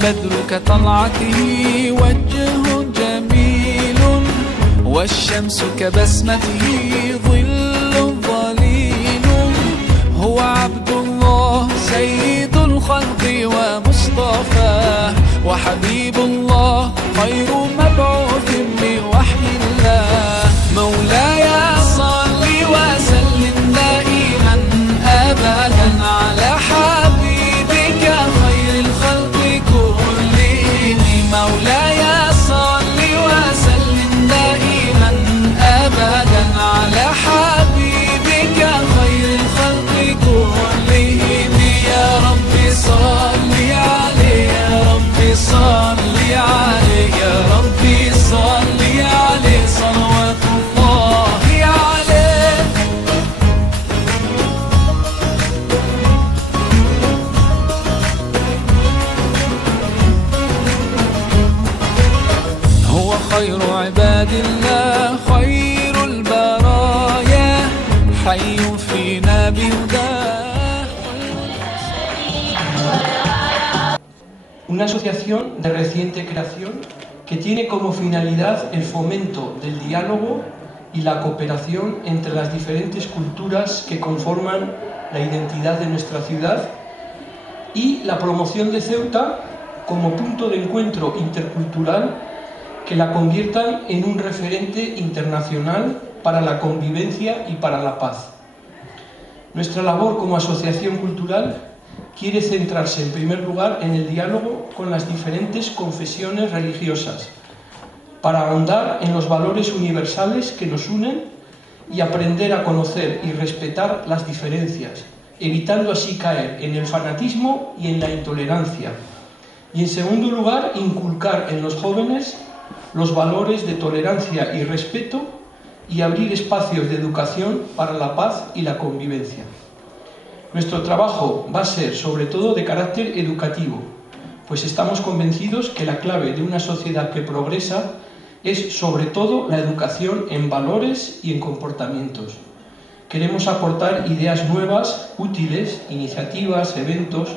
البدر كطلعته وجه جميل والشمس كبسمته ظل ظليل هو عبد الله سيد الخلق ومصطفاه وحبيب الله خير مبعوث بوحي الله مولاي صل وسلم دائما أبدا على حبيبك خير الخلق كلهم مولاي صل وسلم دائما أبدا على حبيبك خير الخلق كلهم يا رب صل عليه يا رب صل عليه يا رب صل عليه صلوات الله عليه هو خير عباد الله خير البرايا حي فينا بهداه. Una asociación de reciente creación que tiene como finalidad el fomento del diálogo y la cooperación entre las diferentes culturas que conforman la identidad de nuestra ciudad y la promoción de Ceuta como punto de encuentro intercultural que la conviertan en un referente internacional para la convivencia y para la paz. Nuestra labor como asociación cultural quiere centrarse en primer lugar en el diálogo con las diferentes confesiones religiosas, para ahondar en los valores universales que nos unen y aprender a conocer y respetar las diferencias, evitando así caer en el fanatismo y en la intolerancia. Y en segundo lugar, inculcar en los jóvenes los valores de tolerancia y respeto y abrir espacios de educación para la paz y la convivencia. Nuestro trabajo va a ser sobre todo de carácter educativo, pues estamos convencidos que la clave de una sociedad que progresa es sobre todo la educación en valores y en comportamientos. Queremos aportar ideas nuevas, útiles, iniciativas, eventos,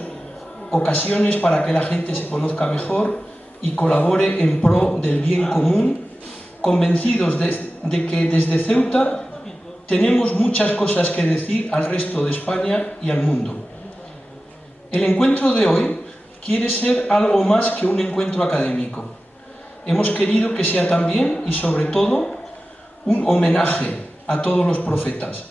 ocasiones para que la gente se conozca mejor y colabore en pro del bien común, convencidos de que desde Ceuta tenemos muchas cosas que decir al resto de España y al mundo. El encuentro de hoy quiere ser algo más que un encuentro académico. Hemos querido que sea también, y sobre todo, un homenaje a todos los profetas,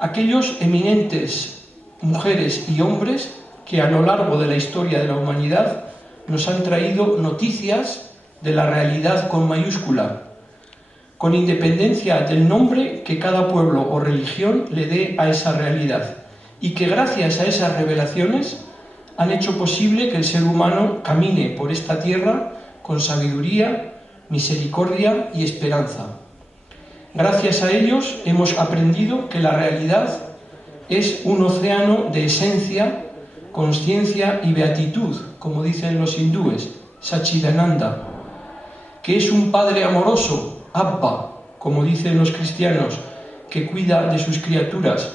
aquellos eminentes mujeres y hombres que a lo largo de la historia de la humanidad nos han traído noticias de la realidad con mayúscula, con independencia del nombre que cada pueblo o religión le dé a esa realidad, y que gracias a esas revelaciones han hecho posible que el ser humano camine por esta tierra con sabiduría, misericordia y esperanza. Gracias a ellos hemos aprendido que la realidad es un océano de esencia, conciencia y beatitud, como dicen los hindúes, Sachidananda, que es un padre amoroso, Abba, como dicen los cristianos, que cuida de sus criaturas,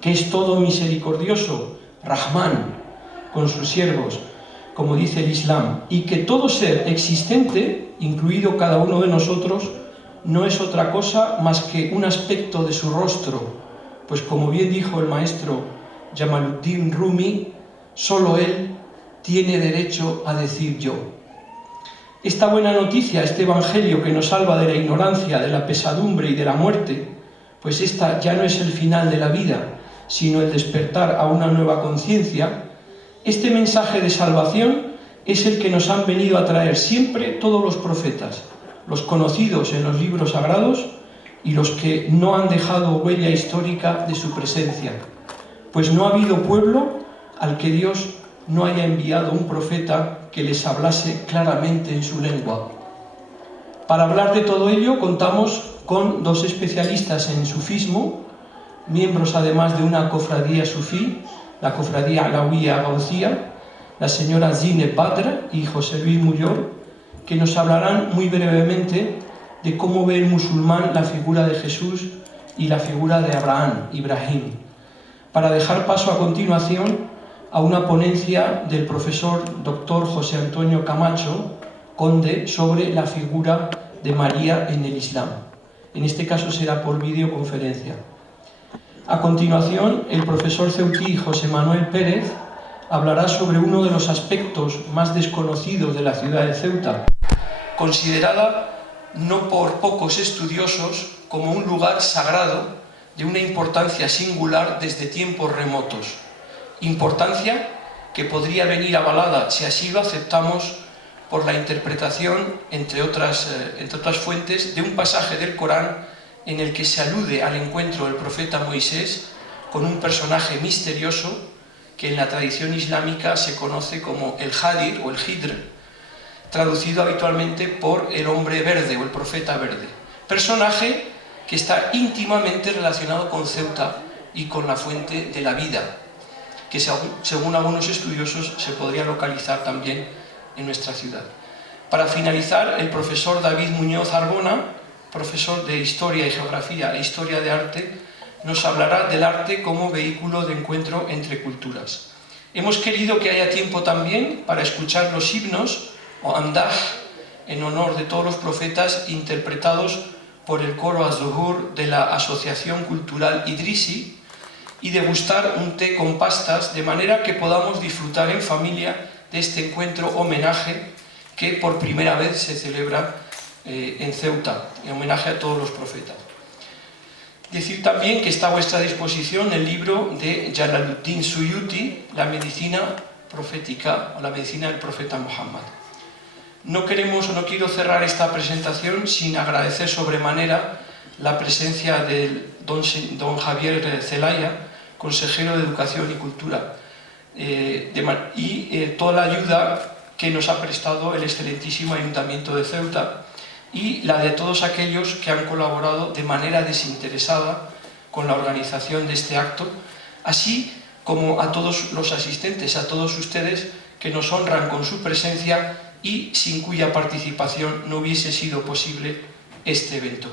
que es todo misericordioso, Rahman, con sus siervos, como dice el Islam, y que todo ser existente, incluido cada uno de nosotros, no es otra cosa más que un aspecto de su rostro, pues como bien dijo el maestro Jamaluddin Rumi, solo él tiene derecho a decir yo. Esta buena noticia, este evangelio que nos salva de la ignorancia, de la pesadumbre y de la muerte, pues esta ya no es el final de la vida, sino el despertar a una nueva conciencia. Este mensaje de salvación es el que nos han venido a traer siempre todos los profetas, los conocidos en los libros sagrados y los que no han dejado huella histórica de su presencia, pues no ha habido pueblo al que Dios no haya enviado un profeta que les hablase claramente en su lengua. Para hablar de todo ello contamos con dos especialistas en sufismo, miembros además de una cofradía sufí, la cofradía Alawía Gaucía, la señora Zine Badr y José Luis Muyor, que nos hablarán muy brevemente de cómo ve el musulmán la figura de Jesús y la figura de Abraham, Ibrahim, para dejar paso a continuación a una ponencia del profesor Dr. José Antonio Camacho, conde, sobre la figura de María en el Islam. En este caso será por videoconferencia. A continuación, el profesor ceutí José Manuel Pérez hablará sobre uno de los aspectos más desconocidos de la ciudad de Ceuta, considerada no por pocos estudiosos como un lugar sagrado de una importancia singular desde tiempos remotos, importancia que podría venir avalada, si así lo aceptamos, por la interpretación, entre otras fuentes, de un pasaje del Corán en el que se alude al encuentro del profeta Moisés con un personaje misterioso que en la tradición islámica se conoce como el Hadir o el Hidr, traducido habitualmente por el hombre verde o el profeta verde, personaje que está íntimamente relacionado con Ceuta y con la fuente de la vida, que según algunos estudiosos se podría localizar también en nuestra ciudad. Para finalizar, el profesor David Muñoz Arbona, profesor de Historia y Geografía e Historia de Arte, nos hablará del arte como vehículo de encuentro entre culturas. Hemos querido que haya tiempo también para escuchar los himnos o amdah en honor de todos los profetas interpretados por el coro Az-Zuhur de la Asociación Cultural Idrisi y degustar un té con pastas de manera que podamos disfrutar en familia de este encuentro homenaje que por primera vez se celebra en Ceuta, en homenaje a todos los profetas. Decir también que está a vuestra disposición el libro de Jalaluddin Suyuti, La medicina profética o la medicina del profeta Muhammad. No quiero cerrar esta presentación sin agradecer sobremanera la presencia del don Javier Zelaya, consejero de Educación y Cultura, y toda la ayuda que nos ha prestado el excelentísimo Ayuntamiento de Ceuta y la de todos aquellos que han colaborado de manera desinteresada con la organización de este acto, así como a todos los asistentes, a todos ustedes que nos honran con su presencia y sin cuya participación no hubiese sido posible este evento.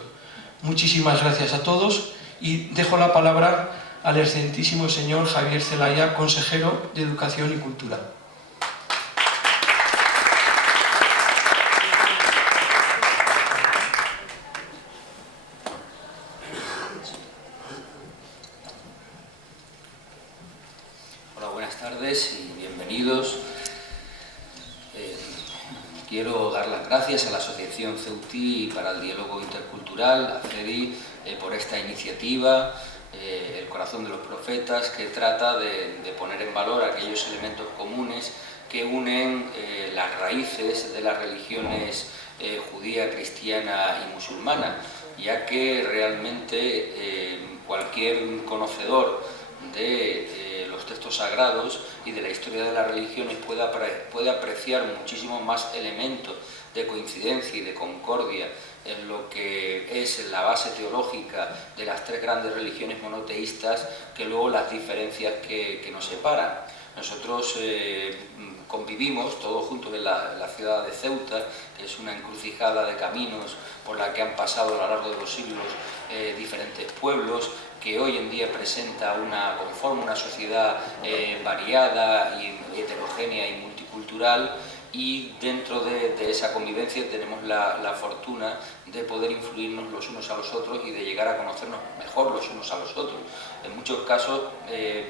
Muchísimas gracias a todos y dejo la palabra al excelentísimo señor Javier Zelaya, consejero de Educación y Cultura. Hola, buenas tardes y bienvenidos. Quiero dar las gracias a la Asociación Ceutí para el Diálogo Intercultural, a CEDI, por esta iniciativa, El Corazón de los Profetas, que trata de poner en valor aquellos elementos comunes que unen las raíces de las religiones judía, cristiana y musulmana, ya que realmente cualquier conocedor de los textos sagrados y de la historia de las religiones puede apreciar muchísimos más elementos de coincidencia y de concordia en lo que es la base teológica de las tres grandes religiones monoteístas que luego las diferencias que nos separan. Nosotros convivimos todos juntos en la ciudad de Ceuta, que es una encrucijada de caminos por la que han pasado a lo largo de los siglos diferentes pueblos, que hoy en día conforma una sociedad variada y heterogénea y multicultural, y dentro de esa convivencia tenemos la fortuna de poder influirnos los unos a los otros y de llegar a conocernos mejor los unos a los otros. En muchos casos,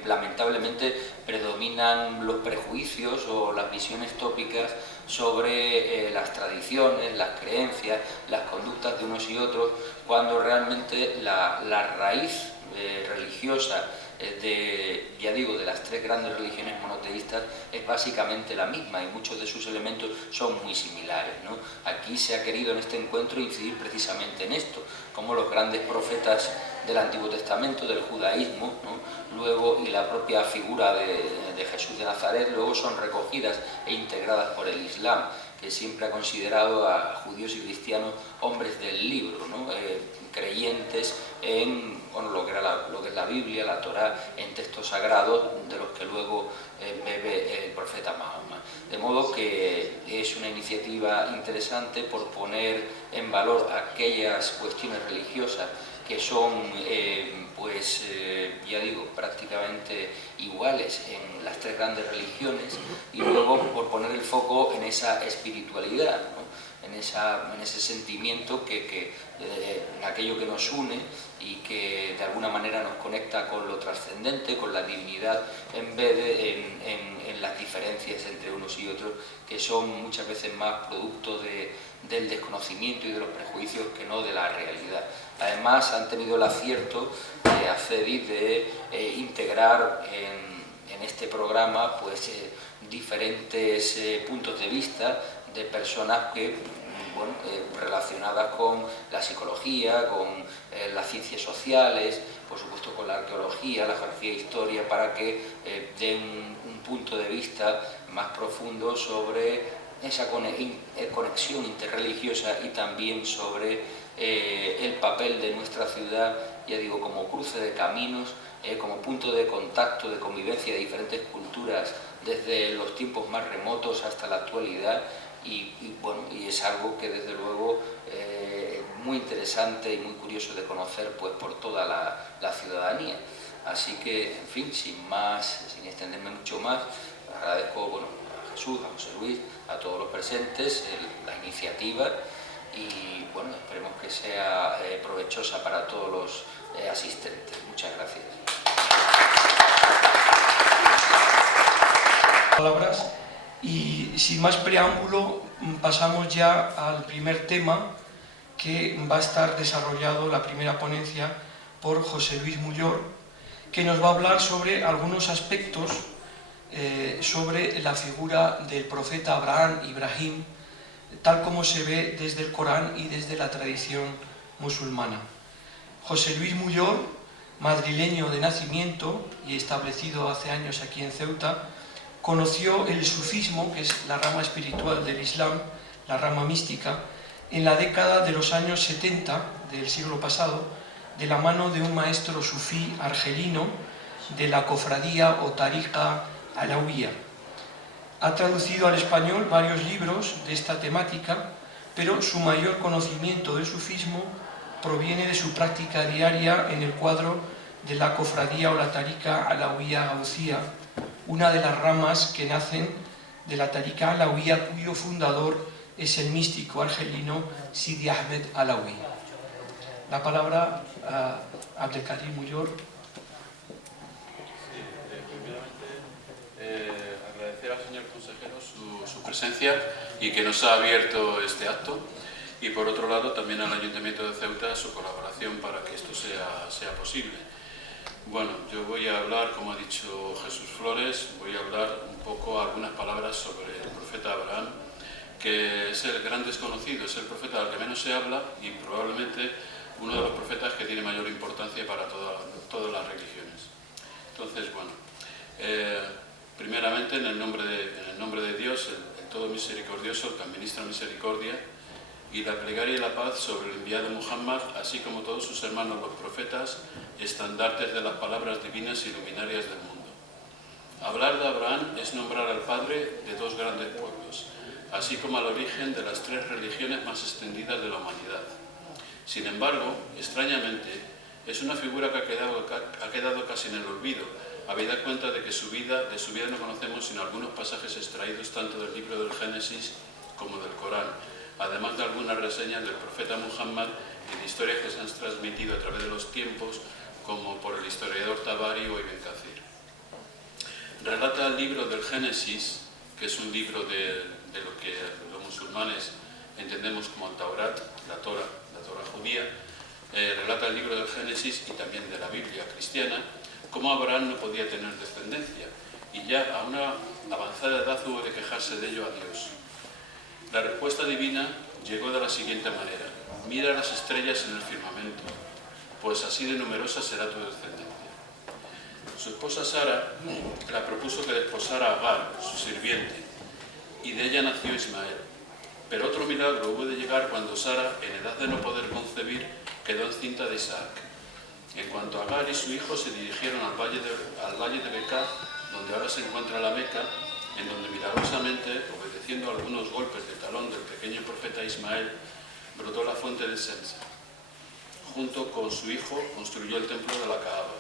lamentablemente, predominan los prejuicios o las visiones tópicas sobre las tradiciones, las creencias, las conductas de unos y otros, cuando realmente la raíz religiosa de las tres grandes religiones monoteístas es básicamente la misma y muchos de sus elementos son muy similares, ¿no? Aquí se ha querido en este encuentro incidir precisamente en esto, como los grandes profetas del Antiguo Testamento, del judaísmo, ¿no? Luego, y la propia figura de Jesús de Nazaret, luego son recogidas e integradas por el Islam, que siempre ha considerado a judíos y cristianos hombres del libro, ¿no? Creyentes en lo que es la Biblia, la Torá, en textos sagrados de los que luego bebe el profeta Mahoma. De modo que es una iniciativa interesante por poner en valor aquellas cuestiones religiosas que son pues ya digo, prácticamente iguales en las tres grandes religiones, y luego por poner el foco en esa espiritualidad, ¿no? en ese sentimiento en aquello que nos une y que de alguna manera nos conecta con lo trascendente, con la divinidad, en vez de en las diferencias entre unos y otros, que son muchas veces más producto del desconocimiento y de los prejuicios que no de la realidad. Además, han tenido el acierto de ACEDI de integrar en este programa pues, diferentes puntos de vista de personas que, bueno, relacionadas con la psicología, con las ciencias sociales, por supuesto con la arqueología, la geografía e historia, para que den un punto de vista más profundo sobre esa conexión interreligiosa y también sobre el papel de nuestra ciudad, ya digo, como cruce de caminos, como punto de contacto, de convivencia de diferentes culturas desde los tiempos más remotos hasta la actualidad. Y es algo que desde luego es muy interesante y muy curioso de conocer pues, por toda la ciudadanía. Así que, en fin, sin extenderme mucho más, agradezco a Jesús, a José Luis, a todos los presentes la iniciativa y bueno, esperemos que sea provechosa para todos los asistentes. Muchas gracias. Palabras. Y sin más preámbulo, pasamos ya al primer tema, que va a estar desarrollado, la primera ponencia, por José Luis Mullor, que nos va a hablar sobre algunos aspectos sobre la figura del profeta Ibrahim, tal como se ve desde el Corán y desde la tradición musulmana. José Luis Mullor, madrileño de nacimiento y establecido hace años aquí en Ceuta, conoció el sufismo, que es la rama espiritual del Islam, la rama mística, en la década de los años 70 del siglo pasado, de la mano de un maestro sufí argelino de la cofradía o tariqa alawiyya. Ha traducido al español varios libros de esta temática, pero su mayor conocimiento del sufismo proviene de su práctica diaria en el cuadro de la cofradía o la tariqa alawiyya gausía, una de las ramas que nacen de la tariqa alawiyya, cuyo fundador es el místico argelino Sidi Ahmed Alawi. La palabra a Abdelkarim Mullor. Agradecer al señor consejero su presencia y que nos ha abierto este acto, y por otro lado también al Ayuntamiento de Ceuta su colaboración para que esto sea posible. Bueno, yo voy a hablar, como ha dicho Jesús Flores, voy a hablar un poco, algunas palabras sobre el profeta Abraham, que es el gran desconocido, es el profeta del que menos se habla y probablemente uno de los profetas que tiene mayor importancia para todas las religiones. Entonces, bueno, primeramente en el nombre de Dios, el todo misericordioso, el que administra misericordia, y la plegaria y la paz sobre el enviado Muhammad, así como todos sus hermanos los profetas, estandartes de las palabras divinas y luminarias del mundo. Hablar de Abraham es nombrar al padre de dos grandes pueblos, así como al origen de las tres religiones más extendidas de la humanidad. Sin embargo, extrañamente, es una figura que ha quedado casi en el olvido, habida cuenta de que de su vida no conocemos sino algunos pasajes extraídos tanto del libro del Génesis como del Corán, además de algunas reseñas del profeta Muhammad y de historias que se han transmitido a través de los tiempos, como por el historiador Tabari o Ibn Kathir. Relata el libro del Génesis, que es un libro de lo que los musulmanes entendemos como el Taurat, la Torah judía, relata el libro del Génesis y también de la Biblia cristiana, cómo Abraham no podía tener descendencia, y ya a una avanzada edad hubo de quejarse de ello a Dios. La respuesta divina llegó de la siguiente manera: mira las estrellas en el firmamento, pues así de numerosa será tu descendencia. Su esposa Sara la propuso que desposara a Agar, su sirviente, y de ella nació Ismael. Pero otro milagro hubo de llegar cuando Sara, en edad de no poder concebir, quedó encinta de Isaac. En cuanto a Agar y su hijo se dirigieron al valle de Becar, donde ahora se encuentra la Meca, en donde milagrosamente, obedeciendo a algunos golpes de talón del pequeño profeta Ismael, brotó la fuente de Semsa. junto con su hijo, construyó el templo de la Kaaba,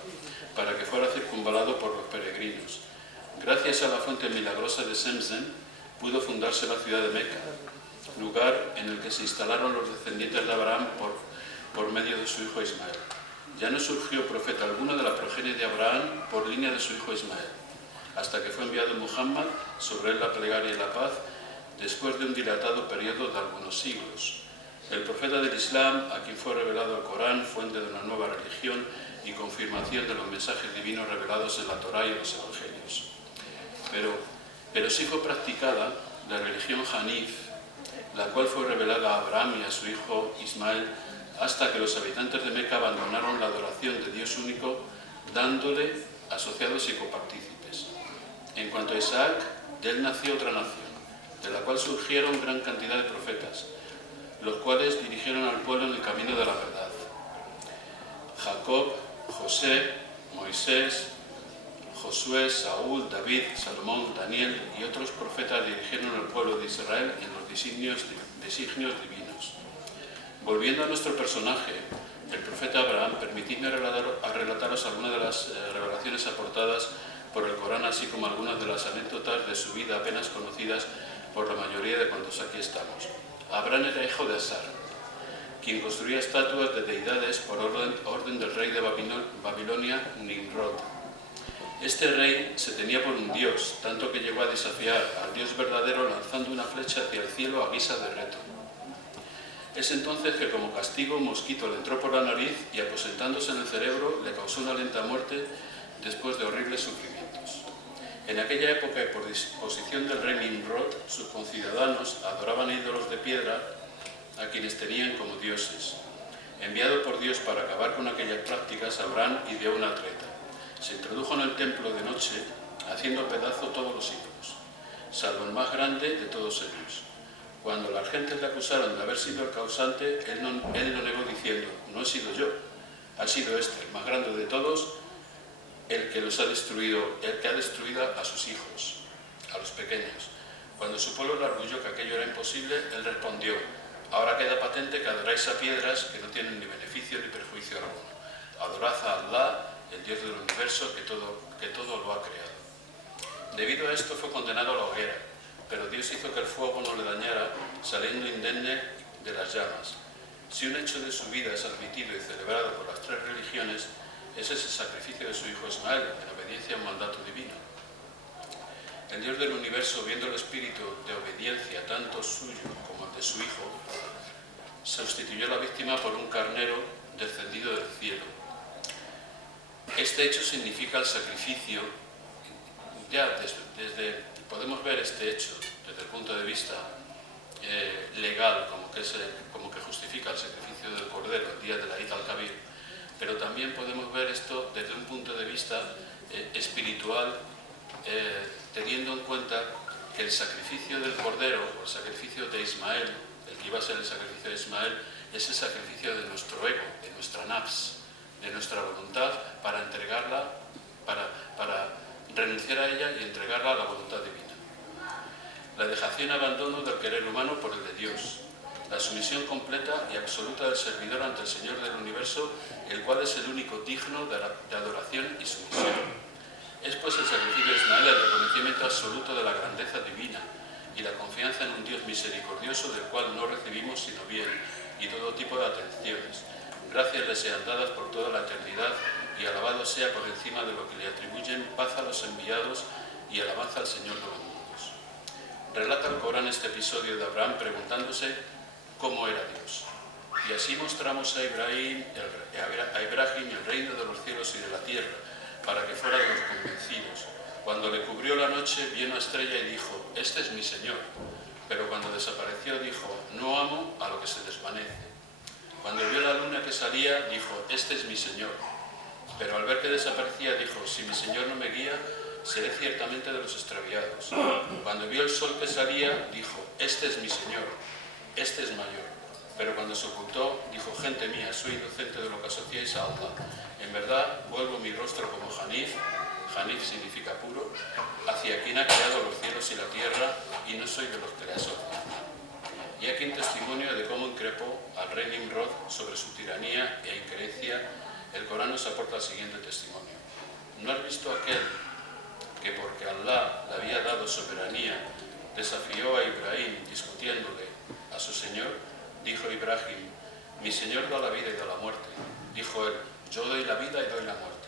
para que fuera circunvalado por los peregrinos. Gracias a la fuente milagrosa de Zemzem, pudo fundarse la ciudad de Meca, lugar en el que se instalaron los descendientes de Abraham por medio de su hijo Ismael. Ya no surgió profeta alguno de la progenie de Abraham por línea de su hijo Ismael, hasta que fue enviado Muhammad, sobre él la plegaria y la paz, después de un dilatado periodo de algunos siglos. El profeta del Islam, a quien fue revelado el Corán, fuente de una nueva religión y confirmación de los mensajes divinos revelados en la Torá y en los Evangelios. Pero sí fue practicada la religión Hanif, la cual fue revelada a Abraham y a su hijo Ismael, hasta que los habitantes de Meca abandonaron la adoración de Dios único, dándole asociados y copartícipes. En cuanto a Isaac, de él nació otra nación, de la cual surgieron gran cantidad de profetas, los cuales dirigieron al pueblo en el camino de la verdad. Jacob, José, Moisés, Josué, Saúl, David, Salomón, Daniel y otros profetas dirigieron al pueblo de Israel en los designios divinos. Volviendo a nuestro personaje, el profeta Abraham, permitidme relataros algunas de las revelaciones aportadas por el Corán, así como algunas de las anécdotas de su vida apenas conocidas por la mayoría de cuantos aquí estamos. Abraham era hijo de Azar, quien construía estatuas de deidades por orden del rey de Babilonia, Nimrod. Este rey se tenía por un dios, tanto que llegó a desafiar al Dios verdadero lanzando una flecha hacia el cielo a guisa de reto. Es entonces que como castigo un mosquito le entró por la nariz y aposentándose en el cerebro le causó una lenta muerte después de horribles sufrimientos. En aquella época y por disposición del rey Nimrod, sus conciudadanos adoraban ídolos de piedra a quienes tenían como dioses. Enviado por Dios para acabar con aquellas prácticas, Abraham ideó una treta. Se introdujo en el templo de noche, haciendo pedazo todos los ídolos, salvo el más grande de todos ellos. Cuando las gentes le acusaron de haber sido el causante, él lo negó diciendo: no he sido yo, ha sido este, el más grande de todos, el que los ha destruido, el que ha destruido a sus hijos, a los pequeños. Cuando su pueblo le arguyó que aquello era imposible, él respondió: ahora queda patente que adoráis a piedras que no tienen ni beneficio ni perjuicio alguno. Adorad a Allah, el Dios del universo, que todo lo ha creado. Debido a esto fue condenado a la hoguera, pero Dios hizo que el fuego no le dañara, saliendo indemne de las llamas. Si un hecho de su vida es admitido y celebrado por las tres religiones, ese es el sacrificio de su hijo Ismael, en obediencia a un mandato divino. El Dios del universo, viendo el espíritu de obediencia tanto suyo como el de su hijo, sustituyó a la víctima por un carnero descendido del cielo. Este hecho significa el sacrificio. Ya podemos ver este hecho desde el punto de vista legal, como que justifica el sacrificio del cordero el día de la Eid al-Kabir, pero también podemos ver esto desde un punto de vista espiritual, teniendo en cuenta que el sacrificio del cordero, o el sacrificio de Ismael, el que iba a ser el sacrificio de Ismael, es el sacrificio de nuestro ego, de nuestra nafs, de nuestra voluntad, para entregarla, para renunciar a ella y entregarla a la voluntad divina. La dejación y abandono del querer humano por el de Dios. La sumisión completa y absoluta del servidor ante el Señor del universo, el cual es el único digno de adoración y sumisión. Es pues el sacrificio de Ismael el reconocimiento absoluto de la grandeza divina y la confianza en un Dios misericordioso del cual no recibimos sino bien y todo tipo de atenciones. Gracias le sean dadas por toda la eternidad y alabado sea por encima de lo que le atribuyen paz a los enviados y alabanza al Señor de los mundos. Relata el Corán este episodio de Abraham preguntándose cómo era Dios. Y así mostramos a Ibrahim el reino de los cielos y de la tierra, para que fuera de los convencidos. Cuando le cubrió la noche, vio una estrella y dijo: este es mi Señor. Pero cuando desapareció, dijo: no amo a lo que se desvanece. Cuando vio la luna que salía, dijo: este es mi Señor. Pero al ver que desaparecía, dijo: si mi Señor no me guía, seré ciertamente de los extraviados. Cuando vio el sol que salía, dijo: este es mi Señor, este es mayor. Pero cuando se ocultó, dijo: gente mía, soy inocente de lo que asociáis a Allah. En verdad, vuelvo mi rostro como Hanif, Hanif significa puro, hacia quien ha creado los cielos y la tierra, y no soy de los que le asocian. Y aquí un testimonio de cómo increpó al rey Nimrod sobre su tiranía e injerencia. El Corán nos aporta el siguiente testimonio. ¿No has visto aquel que porque Allah le había dado soberanía desafió a Ibrahim discutiéndole a su señor? Dijo Ibrahim: mi señor da la vida y da la muerte. Dijo él: yo doy la vida y doy la muerte.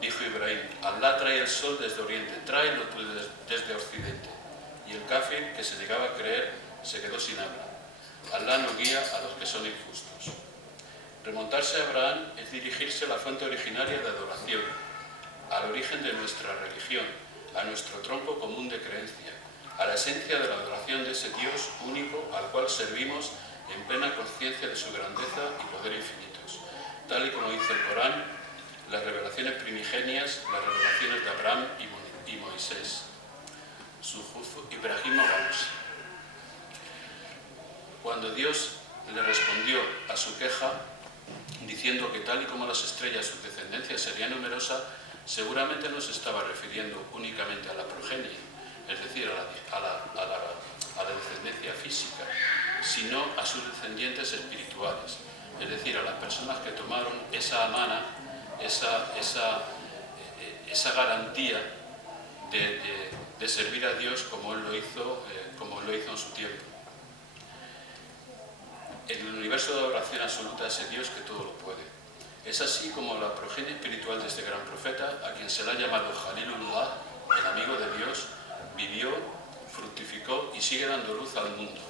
Dijo Ibrahim: Allah trae el sol desde oriente, tráelo tú desde occidente. Y el kafir, que se llegaba a creer, se quedó sin habla. Allah no guía a los que son injustos. Remontarse a Abraham es dirigirse a la fuente originaria de adoración, al origen de nuestra religión, a nuestro tronco común de creencia, a la esencia de la adoración de ese Dios único al cual servimos en plena conciencia de su grandeza y poder infinitos, tal y como dice el Corán, las revelaciones primigenias, las revelaciones de Abraham y Moisés. Ibrahim vamos. Cuando Dios le respondió a su queja, diciendo que tal y como las estrellas su descendencia sería numerosa, seguramente no se estaba refiriendo únicamente a la progenie, es decir, a la descendencia física, sino a sus descendientes espirituales, es decir, a las personas que tomaron esa amana, esa garantía de servir a Dios como Él lo hizo en su tiempo. En el universo de adoración absoluta ese Dios que todo lo puede. Es así como la progenie espiritual de este gran profeta, a quien se le ha llamado Jalilullah, el amigo de Dios, vivió, fructificó y sigue dando luz al mundo,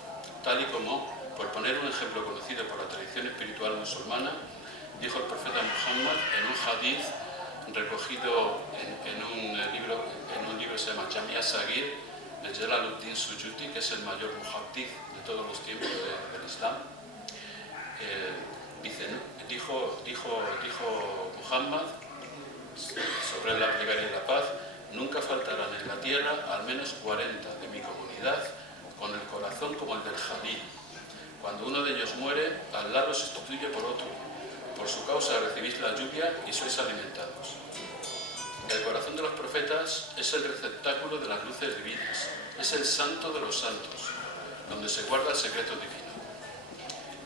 tal y como, por poner un ejemplo conocido por la tradición espiritual musulmana, dijo el profeta Muhammad en un hadith recogido en un libro que se llama Jamia Sagir de Jalaluddin Suyuti, que es el mayor muhaddith de todos los tiempos del Islam. Dijo Muhammad sobre la plegaria y la paz: nunca faltarán en la tierra al menos 40 de mi comunidad con el corazón como el del Jalil. Cuando uno de ellos muere, Allah lo sustituye por otro. Por su causa recibís la lluvia y sois alimentados. El corazón de los profetas es el receptáculo de las luces divinas, es el santo de los santos, donde se guarda el secreto divino,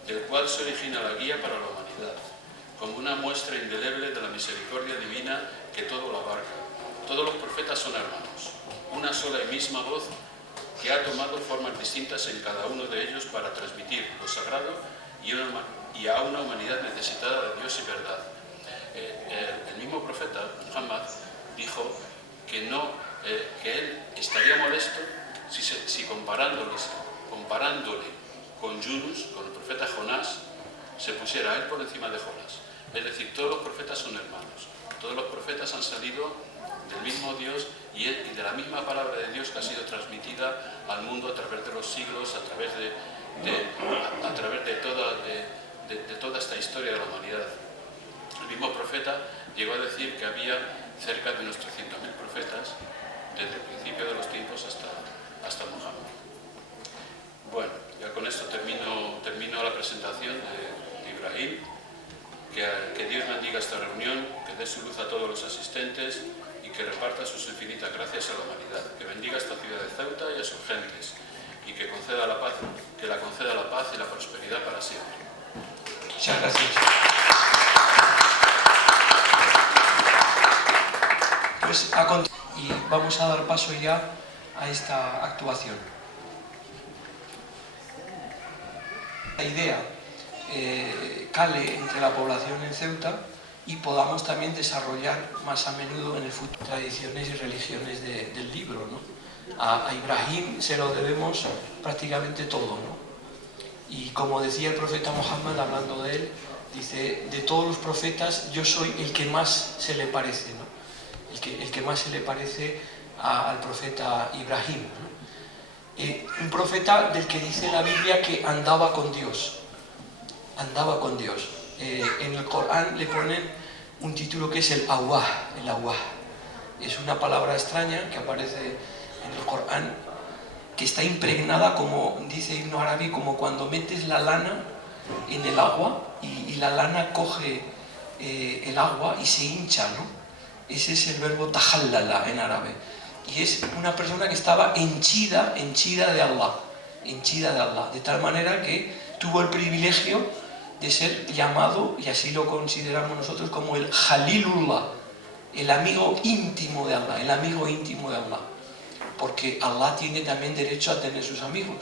del cual se origina la guía para la humanidad, como una muestra indeleble de la misericordia divina que todo lo abarca. Todos los profetas son hermanos, una sola y misma voz que ha tomado formas distintas en cada uno de ellos para transmitir lo sagrado y a una humanidad necesitada de Dios y verdad. El mismo profeta Muhammad dijo que él estaría molesto si comparándole con Yunus, con el profeta Jonás, se pusiera a él por encima de Jonás. Es decir, todos los profetas son hermanos, todos los profetas han salido del mismo Dios y de la misma palabra de Dios que ha sido transmitida al mundo a través de los siglos, a través de toda esta historia de la humanidad. El mismo profeta llegó a decir que había cerca de unos 300.000 profetas desde el principio de los tiempos hasta Muhammad. Bueno, ya con esto termino la presentación de Ibrahim. Que Dios bendiga esta reunión, que dé su luz a todos los asistentes y que reparta sus infinitas gracias a la humanidad. Que bendiga esta ciudad de Ceuta y a sus gentes y que conceda la paz y la prosperidad para siempre. Muchas gracias. Pues y vamos a dar paso ya a esta actuación. La idea cale entre la población en Ceuta y podamos también desarrollar más a menudo en el futuro tradiciones y religiones del libro, ¿no? A Ibrahim se lo debemos prácticamente todo, ¿no? Y como decía el profeta Muhammad, hablando de él, dice: de todos los profetas yo soy el que más se le parece, ¿no? El que más se le parece al profeta Ibrahim, ¿no? Un profeta del que dice la Biblia que andaba con Dios. En el Corán le ponen un título que es el Awwah. Es una palabra extraña que aparece en el Corán, que está impregnada, como dice Ibn Arabi, como cuando metes la lana en el agua y la lana coge el agua y se hincha, ¿no? Ese es el verbo tajallala en árabe. Y es una persona que estaba henchida de Allah. henchida de Allah, de tal manera que tuvo el privilegio de ser llamado, y así lo consideramos nosotros, como el Jalilullah, el amigo íntimo de Allah, el amigo íntimo de Allah, porque Allah tiene también derecho a tener sus amigos.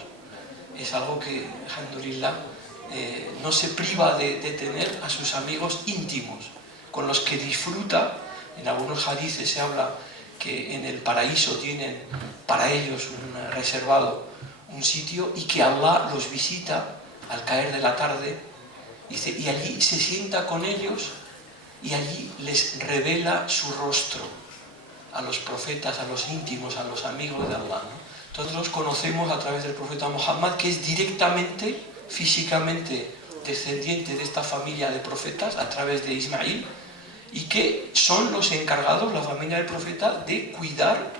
Es algo que, alhamdulillah, no se priva de tener a sus amigos íntimos, con los que disfruta. En algunos hadices se habla que en el paraíso tienen para ellos un reservado, un sitio, y que Allah los visita al caer de la tarde, dice, y allí se sienta con ellos y allí les revela su rostro a los profetas, a los íntimos, a los amigos de Allah, ¿no? Todos los conocemos a través del profeta Muhammad, que es directamente, físicamente descendiente de esta familia de profetas a través de Ismail, y que son los encargados, la familia del profeta, de cuidar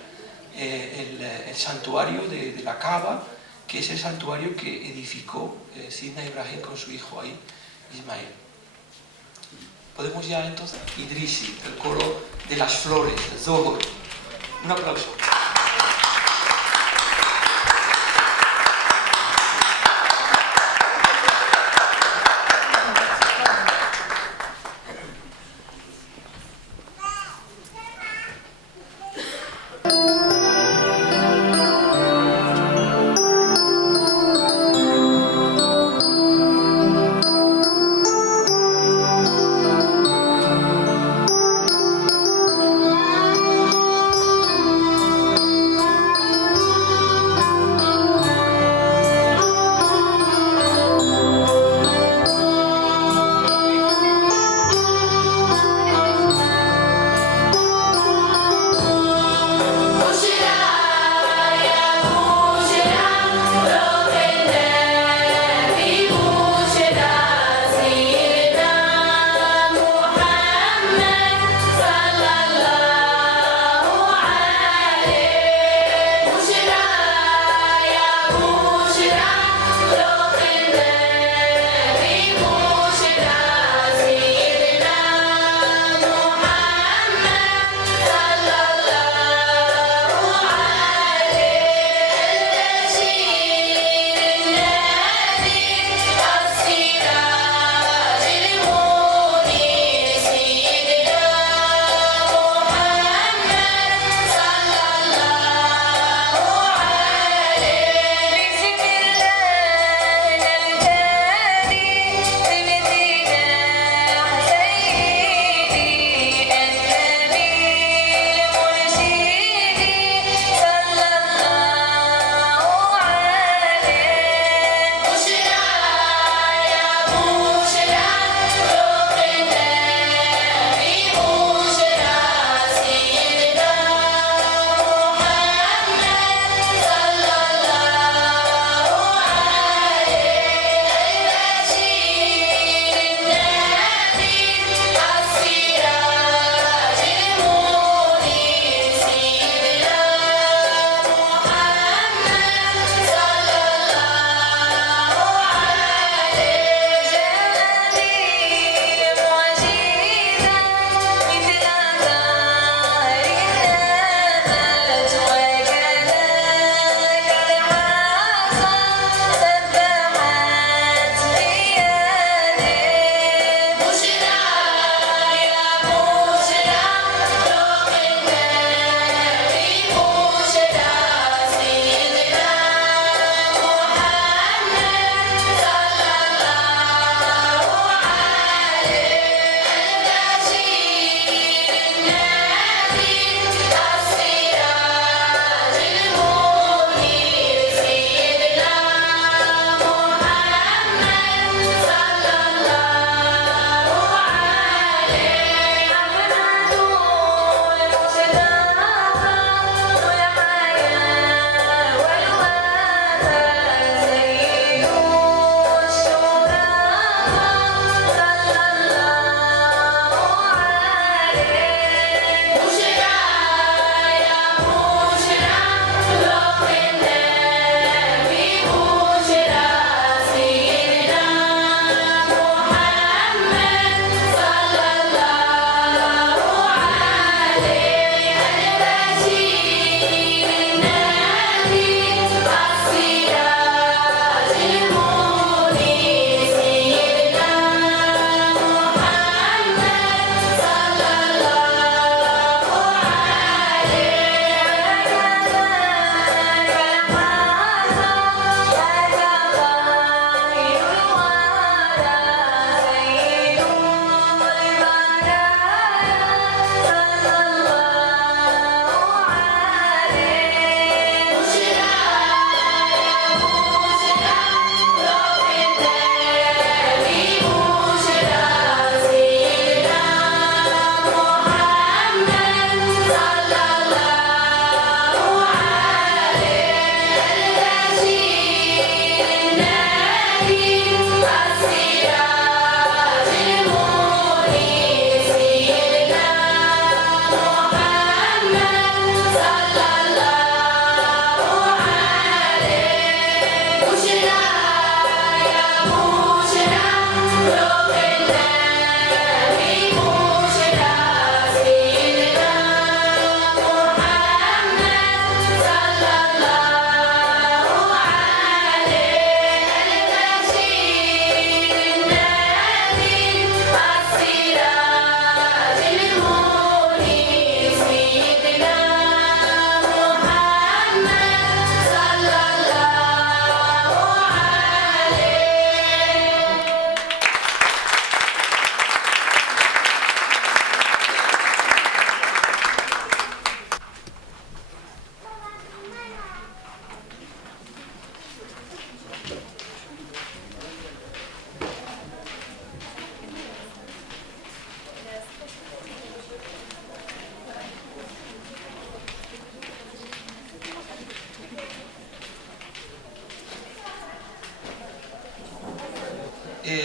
el santuario de la Kaaba, que es el santuario que edificó Sidna Ibrahim con su hijo ahí, Ismail. Podemos ya entonces, Idrisi, el coro de las flores, Zohor. Un aplauso.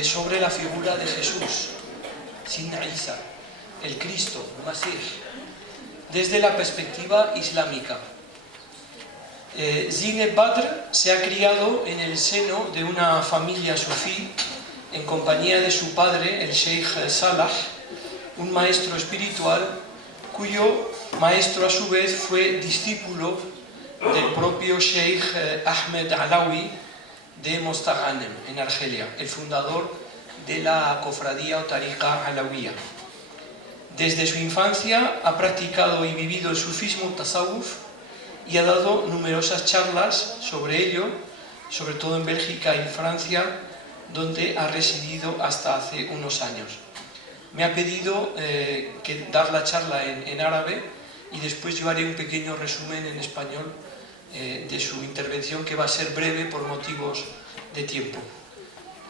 sobre la figura de Jesús, sin Isa, el Cristo, Masih, desde la perspectiva islámica. Zineb Badr se ha criado en el seno de una familia sufí en compañía de su padre, el Sheikh Salah, un maestro espiritual cuyo maestro a su vez fue discípulo del propio Sheikh Ahmed Alawi de Mostaghanem, en Argelia, el fundador de la cofradía o tariqa alawiyya. Desde su infancia ha practicado y vivido el sufismo tasawuf y ha dado numerosas charlas sobre ello, sobre todo en Bélgica y Francia, donde ha residido hasta hace unos años. Me ha pedido dar la charla en árabe y después yo haré un pequeño resumen en español de su intervención, que va a ser breve por motivos de tiempo.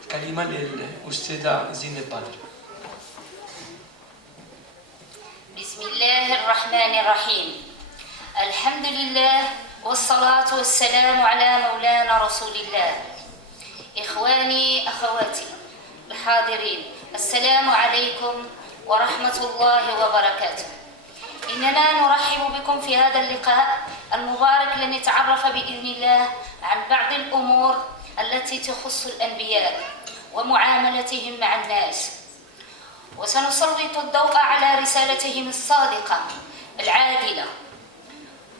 Kalima l'Ustedha Zineb Badr. Bismillahirrahmanirrahim. Alhamdulillah, wassalatu wassalamu ala maulana rasulillah. Ikhwani, akhawati, الحاضرين السلام عليكم ورحمة الله وبركاته. إننا نرحب بكم في هذا اللقاء المبارك لنتعرف بإذن الله عن بعض الأمور التي تخص الأنبياء ومعاملتهم مع الناس، وسنسلط الضوء على رسالتهم الصادقة العادلة.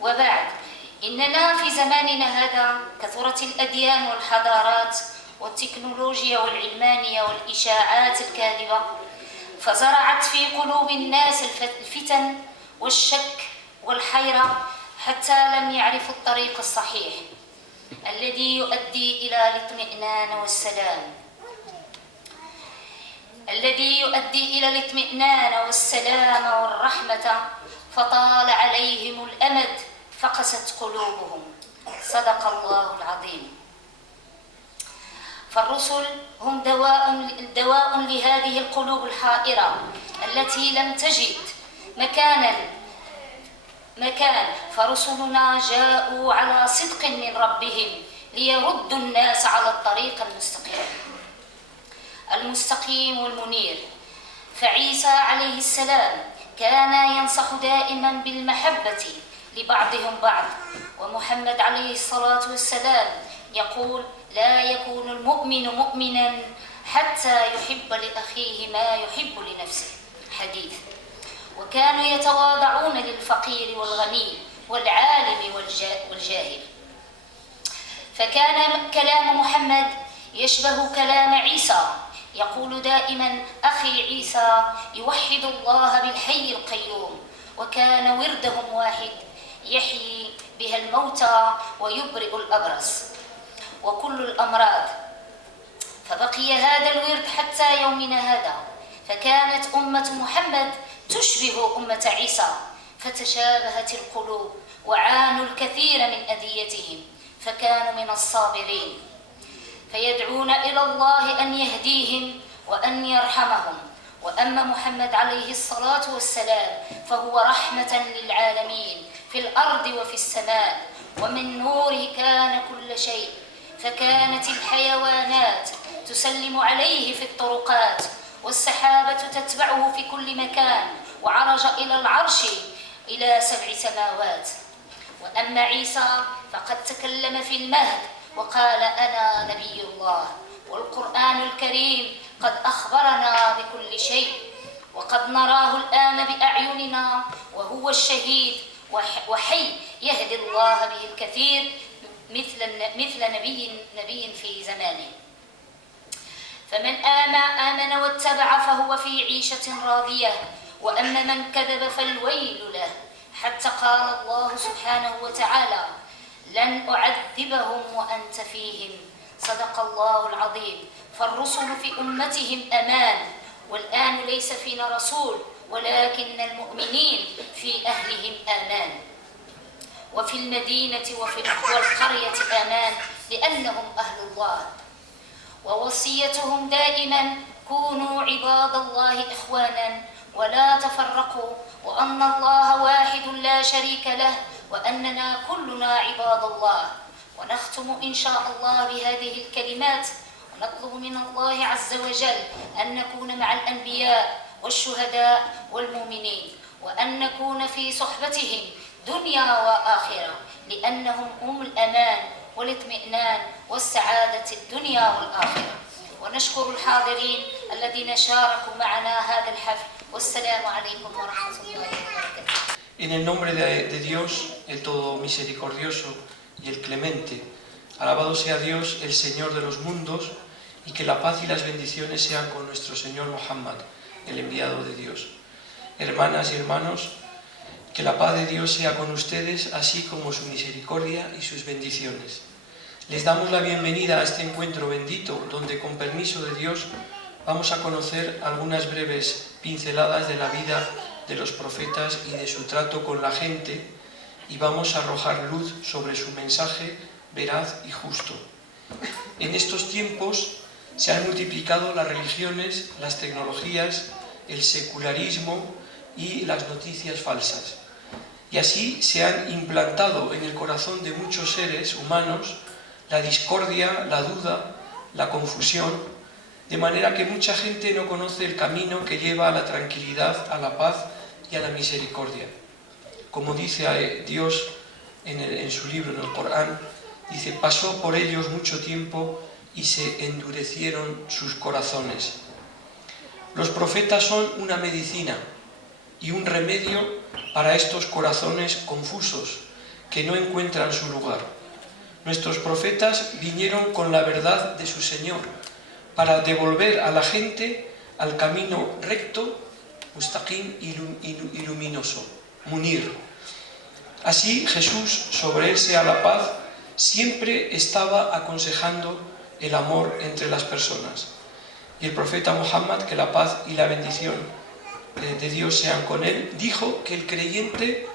وبعد، إننا في زماننا هذا كثرت الأديان والحضارات والتكنولوجيا والعلمانية والإشاعات الكاذبة، فزرعت في قلوب الناس الفتن والشك والحيرة حتى لم يعرفوا الطريق الصحيح الذي يؤدي إلى الاطمئنان والسلام، والرحمة، فطال عليهم الأمد فقست قلوبهم. صدق الله العظيم. فالرسل هم دواء لهذه القلوب الحائرة التي لم تجد مكان، فرسلنا جاءوا على صدق من ربهم ليردوا الناس على الطريق المستقيم والمنير. فعيسى عليه السلام كان ينصح دائما بالمحبة لبعضهم بعض، ومحمد عليه الصلاة والسلام يقول: لا يكون المؤمن مؤمنا حتى يحب لأخيه ما يحب لنفسه. حديث. وكانوا يتواضعون للفقير والغني والعالم والجاهل. فكان كلام محمد يشبه كلام عيسى، يقول دائما: أخي عيسى يوحد الله بالحي القيوم، وكان وردهم واحد يحيي بها الموتى ويبرئ الأبرص وكل الأمراض. فبقي هذا الورد حتى يومنا هذا. فكانت أمة محمد تشبه أمة عيسى، فتشابهت القلوب وعانوا الكثير من أذيتهم، فكانوا من الصابرين، فيدعون إلى الله أن يهديهم وأن يرحمهم. وأما محمد عليه الصلاة والسلام فهو رحمة للعالمين في الأرض وفي السماء، ومن نوره كان كل شيء، فكانت الحيوانات تسلم عليه في الطرقات، والسحابة تتبعه في كل مكان، وعرج إلى العرش إلى 7 سماوات. وأما عيسى فقد تكلم في المهد وقال: أنا نبي الله، والقرآن الكريم قد أخبرنا بكل شيء، وقد نراه الآن بأعيننا، وهو الشهيد وحي يهدي الله به الكثير مثل نبي في زمانه. فمن آمن واتبع فهو في عيشة راضية، وأما من كذب فالويل له. حتى قال الله سبحانه وتعالى: لن أعذبهم وأنت فيهم. صدق الله العظيم. فالرسل في أمتهم أمان، والآن ليس فينا رسول، ولكن المؤمنين في أهلهم آمان، وفي المدينة والقرية آمان، لأنهم أهل الله. ووصيتهم دائما: كونوا عباد الله إخوانا ولا تفرقوا، وأن الله واحد لا شريك له، وأننا كلنا عباد الله. ونختم إن شاء الله بهذه الكلمات ونطلب من الله عز وجل أن نكون مع الأنبياء والشهداء والمؤمنين، وأن نكون في صحبتهم دنيا وآخرة، لأنهم هم الأمان والاطمئنان والسعادة الدنيا والآخرة. ونشكر الحاضرين الذين شاركوا معنا هذا الحفل، والسلام عليكم ورحمة الله وبركاته. En el nombre de Dios, el todo misericordioso y el clemente, alabado sea Dios, el Señor de los mundos, y que la paz y las bendiciones sean con nuestro Señor Muhammad, el enviado de Dios. Hermanas y hermanos, que la paz de Dios sea con ustedes, así como su misericordia y sus bendiciones. Les damos la bienvenida a este encuentro bendito, donde con permiso de Dios vamos a conocer algunas breves pinceladas de la vida de los profetas y de su trato con la gente, y vamos a arrojar luz sobre su mensaje veraz y justo. En estos tiempos se han multiplicado las religiones, las tecnologías, el secularismo y las noticias falsas. Y así se han implantado en el corazón de muchos seres humanos la discordia, la duda, la confusión, de manera que mucha gente no conoce el camino que lleva a la tranquilidad, a la paz y a la misericordia. Como dice Dios en su libro, en el Corán, dice: pasó por ellos mucho tiempo y se endurecieron sus corazones. Los profetas son una medicina y un remedio para estos corazones confusos que no encuentran su lugar. Nuestros profetas vinieron con la verdad de su Señor para devolver a la gente al camino recto, mustaqim y luminoso, munir. Así Jesús, sobre él sea la paz, siempre estaba aconsejando el amor entre las personas. Y el profeta Muhammad, que la paz y la bendición de Dios sean con él, dijo que el creyente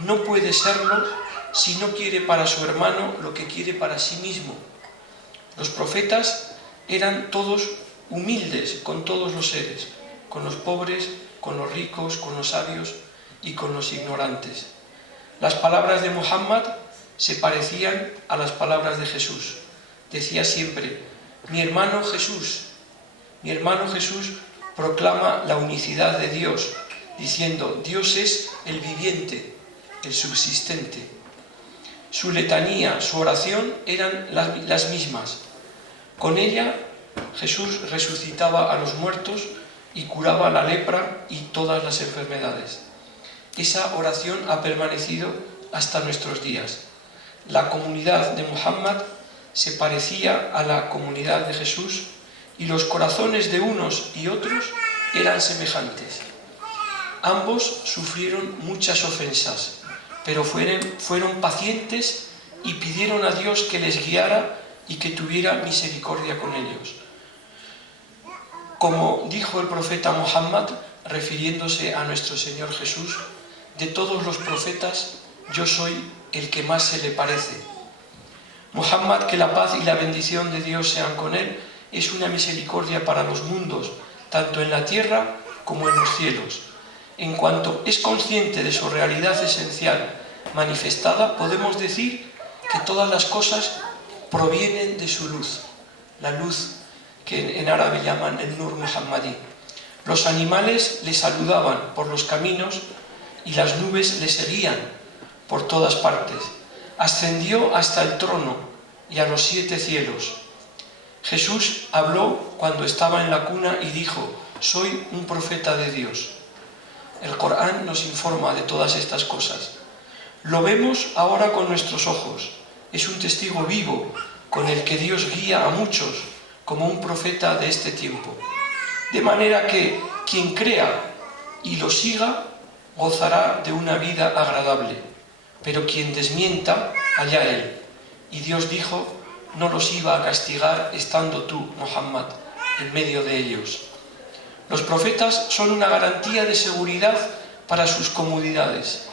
no puede serlo si no quiere para su hermano lo que quiere para sí mismo. Los profetas eran todos humildes con todos los seres, con los pobres, con los ricos, con los sabios y con los ignorantes. Las palabras de Muhammad se parecían a las palabras de Jesús. Decía siempre: mi hermano Jesús proclama la unicidad de Dios, diciendo: Dios es el viviente, el subsistente. Su letanía, su oración eran las mismas. Con ella Jesús resucitaba a los muertos y curaba la lepra y todas las enfermedades. Esa oración ha permanecido hasta nuestros días. La comunidad de Muhammad se parecía a la comunidad de Jesús, y los corazones de unos y otros eran semejantes. Ambos sufrieron muchas ofensas, pero fueron pacientes y pidieron a Dios que les guiara y que tuviera misericordia con ellos. Como dijo el profeta Muhammad, refiriéndose a nuestro Señor Jesús: de todos los profetas, yo soy el que más se le parece. Muhammad, que la paz y la bendición de Dios sean con él, es una misericordia para los mundos, tanto en la tierra como en los cielos. En cuanto es consciente de su realidad esencial manifestada, podemos decir que todas las cosas provienen de su luz, la luz que en árabe llaman el Nur Muhammadí. Los animales le saludaban por los caminos y las nubes le seguían por todas partes. Ascendió hasta el trono y a los 7 cielos. Jesús habló cuando estaba en la cuna y dijo: soy un profeta de Dios. El Corán nos informa de todas estas cosas. Lo vemos ahora con nuestros ojos. Es un testigo vivo con el que Dios guía a muchos como un profeta de este tiempo. De manera que quien crea y lo siga gozará de una vida agradable, pero quien desmienta, allá él. Y Dios dijo: no los iba a castigar estando tú, Muhammad, en medio de ellos. Los profetas son una garantía de seguridad para sus comunidades.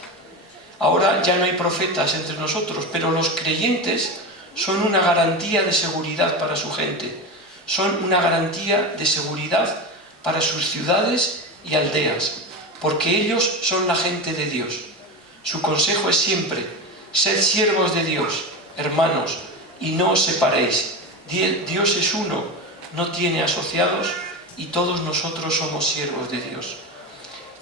Ahora ya no hay profetas entre nosotros, pero los creyentes son una garantía de seguridad para su gente. Son una garantía de seguridad para sus ciudades y aldeas, porque ellos son la gente de Dios. Su consejo es siempre: sed siervos de Dios, hermanos, y no os separéis. Dios es uno, no tiene asociados y todos nosotros somos siervos de Dios.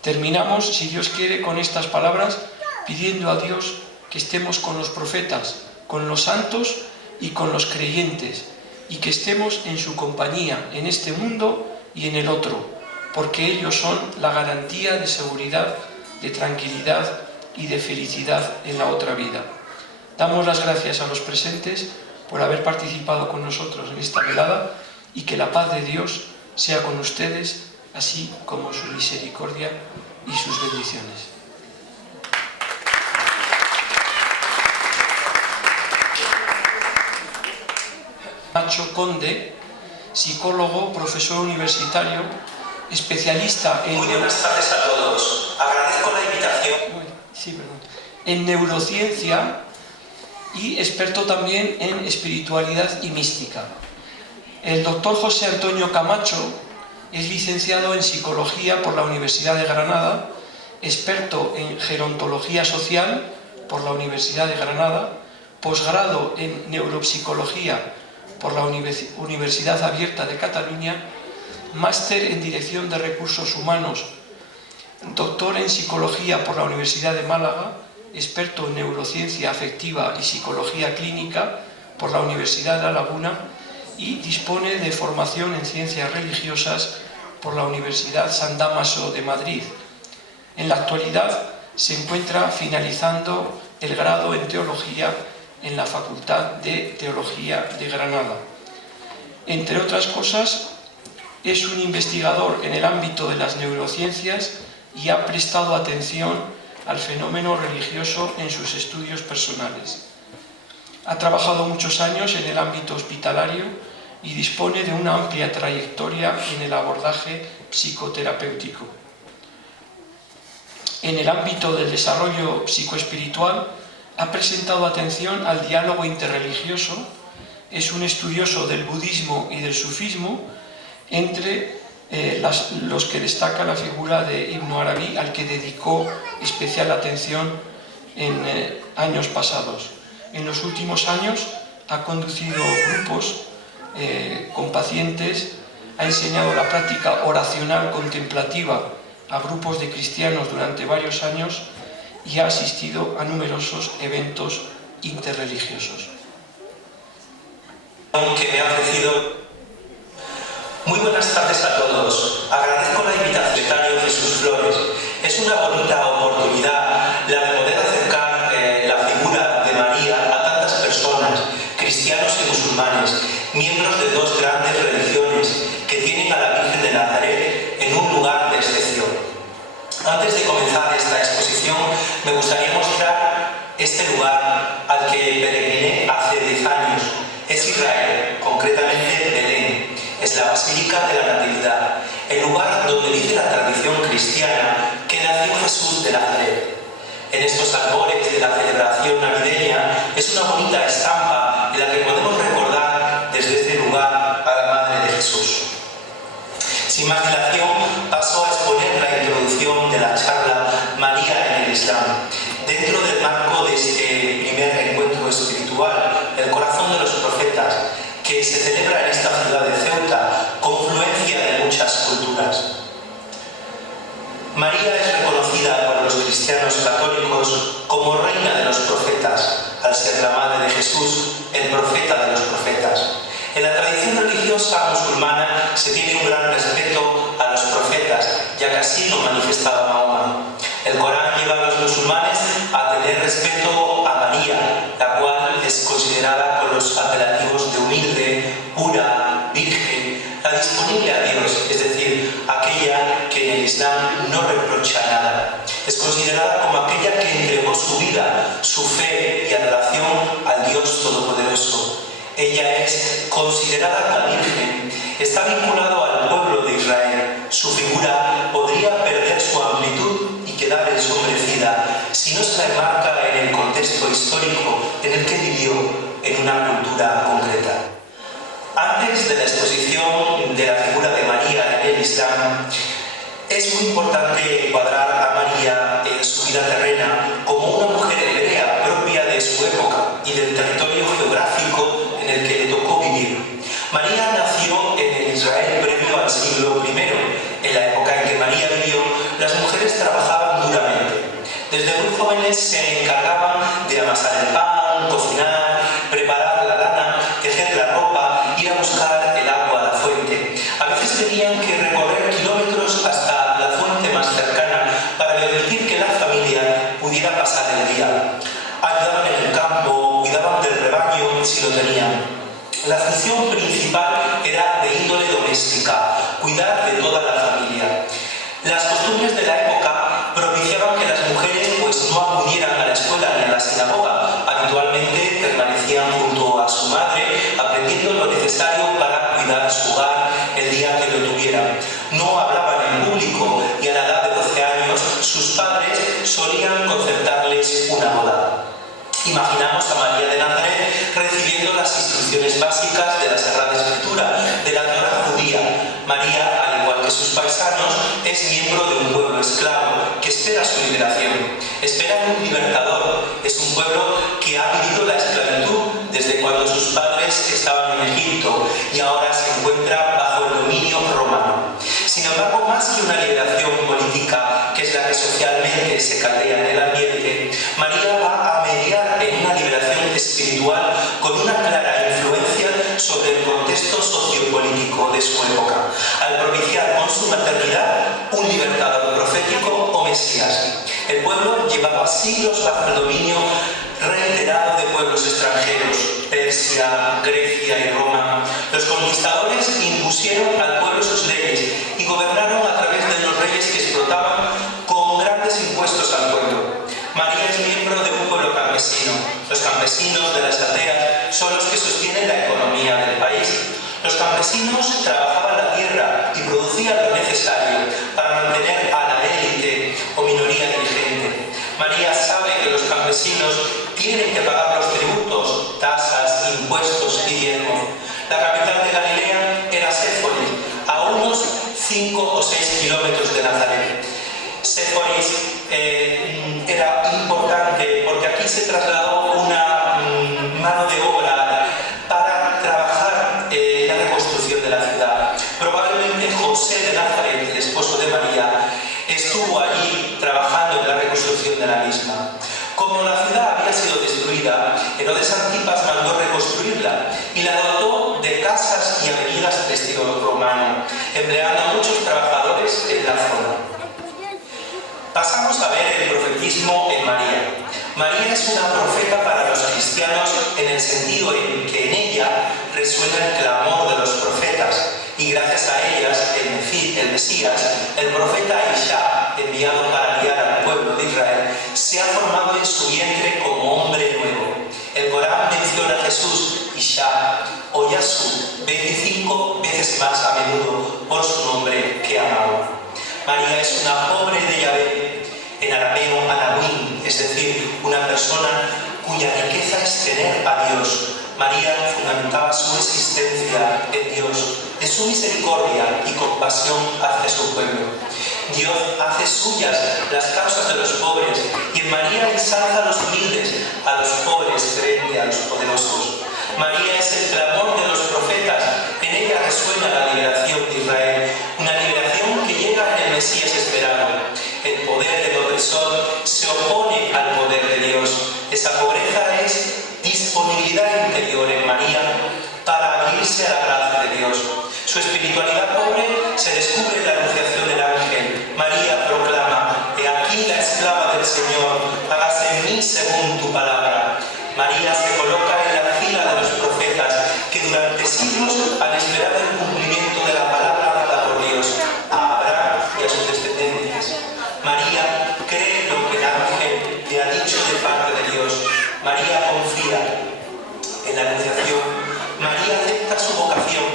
Terminamos, si Dios quiere, con estas palabras, pidiendo a Dios que estemos con los profetas, con los santos y con los creyentes, y que estemos en su compañía, en este mundo y en el otro, porque ellos son la garantía de seguridad, de tranquilidad y de felicidad en la otra vida. Damos las gracias a los presentes por haber participado con nosotros en esta velada y que la paz de Dios sea con ustedes, así como su misericordia y sus bendiciones. Nacho Conde, psicólogo, profesor universitario, especialista en... Muy buenas tardes a todos. Agradezco la invitación. En neurociencia y experto también en espiritualidad y mística. El doctor José Antonio Camacho es licenciado en psicología por la Universidad de Granada, experto en gerontología social por la Universidad de Granada, posgrado en neuropsicología por la Universidad Abierta de Cataluña, máster en Dirección de Recursos Humanos, doctor en Psicología por la Universidad de Málaga, experto en Neurociencia Afectiva y Psicología Clínica por la Universidad de La Laguna y dispone de formación en Ciencias Religiosas por la Universidad San Dámaso de Madrid. En la actualidad se encuentra finalizando el grado en Teología en la Facultad de Teología de Granada. Entre otras cosas, es un investigador en el ámbito de las neurociencias y ha prestado atención al fenómeno religioso en sus estudios personales. Ha trabajado muchos años en el ámbito hospitalario y dispone de una amplia trayectoria en el abordaje psicoterapéutico. En el ámbito del desarrollo psicoespiritual, ha presentado atención al diálogo interreligioso, es un estudioso del budismo y del sufismo, entre los que destaca la figura de Ibn Arabi, al que dedicó especial atención en años pasados. En los últimos años ha conducido grupos con pacientes, ha enseñado la práctica oracional contemplativa a grupos de cristianos durante varios años y ha asistido a numerosos eventos interreligiosos. Que me ha ofrecido. Muy buenas tardes a todos. Agradezco la invitación del secretario Jesús Flores. Es una bonita oportunidad la de poder acercar la figura de María a tantas personas, cristianos y musulmanes, miembros de dos grandes religiones que tienen a la Virgen de Nazaret en un lugar de excepción. Antes de comenzar esta exposición, me gustaría mostrar este lugar al que peregriné hace 10 años. Es Israel, concretamente Belén. Es la Basílica de la Natividad, el lugar donde dice la tradición cristiana que nació Jesús de Nazaret. En estos albores de la celebración navideña es una bonita estampa en la que podemos recordar desde este lugar a la Madre de Jesús. Sin más dilación, paso a exponer la introducción de la charla María en el Islam, dentro del marco de este primer encuentro espiritual, el corazón de los profetas, que se celebra en esta ciudad de Ceuta, confluencia de muchas culturas. María es reconocida por los cristianos católicos como reina de los profetas, al ser la madre de Jesús, el profeta de los profetas. En la tradición religiosa musulmana se tiene un gran respeto a los profetas, ya que así lo manifestaba Mahoma. El Corán lleva a los musulmanes a tener respeto a María, la cual es considerada con los apelativos de humilde, pura, virgen, la disponible a Dios, es decir, aquella que en el Islam no reprocha nada. Es considerada como aquella que entregó su vida, su fe y adoración al Dios Todopoderoso. Ella es considerada la Virgen, está vinculado al pueblo de Israel. Su figura podría perder su amplitud y quedar ensombrecida si no se la enmarca en el contexto histórico en el que vivió en una cultura concreta. Antes de la exposición de la figura de María en el Islam, es muy importante encuadrar a María en su vida terrena como una mujer hebrea propia de su época y del territorio geográfico en el que le tocó vivir. María nació en jóvenes se encargaban de amasar el pan, cocinar, preparar la lana, tejer la ropa, ir a buscar el agua a la fuente. A veces tenían que recorrer kilómetros hasta la fuente más cercana para permitir que la familia pudiera pasar el día. Ayudaban en el campo, cuidaban del rebaño si lo tenían. La función principal era de índole doméstica, cuidar de toda la familia. Las costumbres de la época propiciaban que las mujeres no acudieran a la escuela ni a la sinagoga. Habitualmente permanecían junto a su madre, aprendiendo lo necesario para cuidar su hogar el día que lo tuvieran. No hablaban en público y a la edad de 12 años sus padres solían concertarles una boda. Imaginamos a María de Nazaret recibiendo las instrucciones básicas de la Sagrada Escritura, de la Torá judía. María, al igual que sus paisanos, es miembro de un pueblo esclavo que espera su liberación. Espera un libertador. Es un pueblo que ha vivido la esclavitud desde cuando sus padres estaban en Egipto y ahora se encuentra bajo el dominio romano. Sin embargo, más que una liberación política, que es la que socialmente se caldea en el ambiente, María va a mediar en una liberación espiritual con una clara influencia sobre el contexto sociopolítico de su época, al propiciar con su maternidad un libertador profético o Mesías. El pueblo llevaba siglos bajo el dominio reiterado de pueblos extranjeros, Persia, Grecia y Roma. Los conquistadores impusieron al pueblo sus leyes y gobernaron a través de los reyes que explotaban con grandes impuestos al pueblo. María es miembro de un pueblo campesino. Los campesinos de las aldeas son los que sostienen la economía del país. Los campesinos trabajaban la tierra y producían lo necesario para mantener a la élite o minoría dirigente. María sabe que los campesinos tienen que pagar los tributos, tasas, impuestos y diezmos. La capital de Galilea era Séforis, a unos 5 o 6 kilómetros de Nazaret. Séforis era importante porque aquí se trasladó una mano de obra para trabajar la reconstrucción de la ciudad. Probablemente José de Nazaret, el esposo de María, estuvo allí trabajando en la reconstrucción de la misma. Como la ciudad había sido destruida, Herodes Antipas mandó reconstruirla y la dotó de casas y avenidas de estilo romano, empleando a muchos trabajadores en la zona. Pasamos a ver el profetismo en María. María es una profeta para los cristianos en el sentido en que en ella resuena el clamor de los profetas y gracias a ellas el Mesías, el profeta Isha, enviado para guiar al pueblo de Israel, se ha formado en su vientre como hombre nuevo. El Corán menciona a Jesús, Isha o Yasú 25 veces más a menudo por su nombre que amado. María es una pobre de Yahvé, en arameo Anahuim, es decir, una persona cuya riqueza es tener a Dios. María fundamentaba su existencia en Dios, en su misericordia y compasión hacia su pueblo. Dios hace suyas las causas de los pobres y en María ensalza a los humildes, a los pobres frente a los poderosos. María es el clamor de los profetas, en ella resuena la liberación de Israel, una liberación que llega en el Mesías esperado. El poder del opresor se opone al poder de Dios. Esa pobreza es disponibilidad interior en María para abrirse a la gracia de Dios. Su espiritualidad pobre se descubre en la anunciación del ángel. María proclama: he aquí la esclava del Señor, hágase en mí según tu palabra. María se coloca en la fila de los profetas que durante siglos han esperado el cumplimiento de la palabra dada por Dios a Abraham y a sus descendientes. María cree lo que el ángel le ha dicho de parte de Dios. María confía en la anunciación. María acepta su vocación,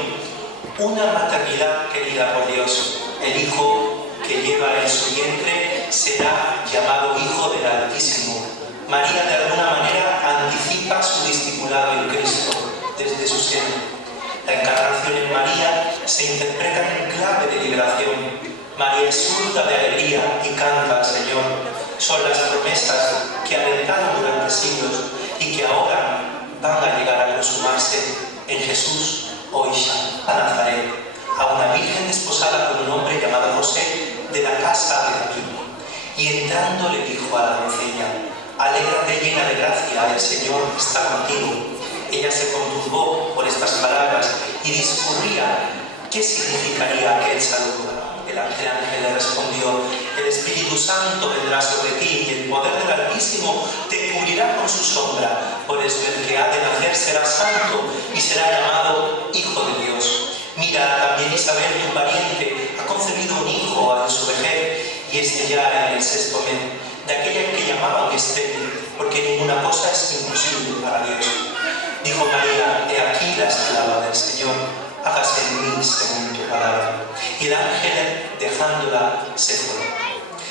una maternidad querida por Dios. El hijo que lleva en su vientre será llamado Hijo del Altísimo. María de alguna manera anticipa su discipulado en Cristo desde su seno. La encarnación en María se interpreta en clave de liberación. María exulta de alegría y canta al Señor. Son las promesas que alentaron durante siglos y que ahora van a llegar a consumarse en Jesús o Isha, a Nazaret, a una virgen desposada con un hombre llamado José de la casa de David. Y entrando le dijo a la doncella: Alégrate llena de gracia, el Señor está contigo. Ella se conturbó por estas palabras y discurría qué significaría aquel saludo. El ángel le respondió: el Espíritu Santo vendrá sobre ti y el poder del Altísimo te cubrirá con su sombra. Por eso el que ha de nacer será santo y será llamado Hijo de Dios. Mira, también Isabel, tu pariente, ha concebido un hijo en su vejez y este ya en el 6º mes, de aquella que llamaban estéril, porque ninguna cosa es imposible para Dios. Dijo María: he aquí la esclava del Señor, hágase en mí según tu palabra. Y el ángel, dejándola, se fue.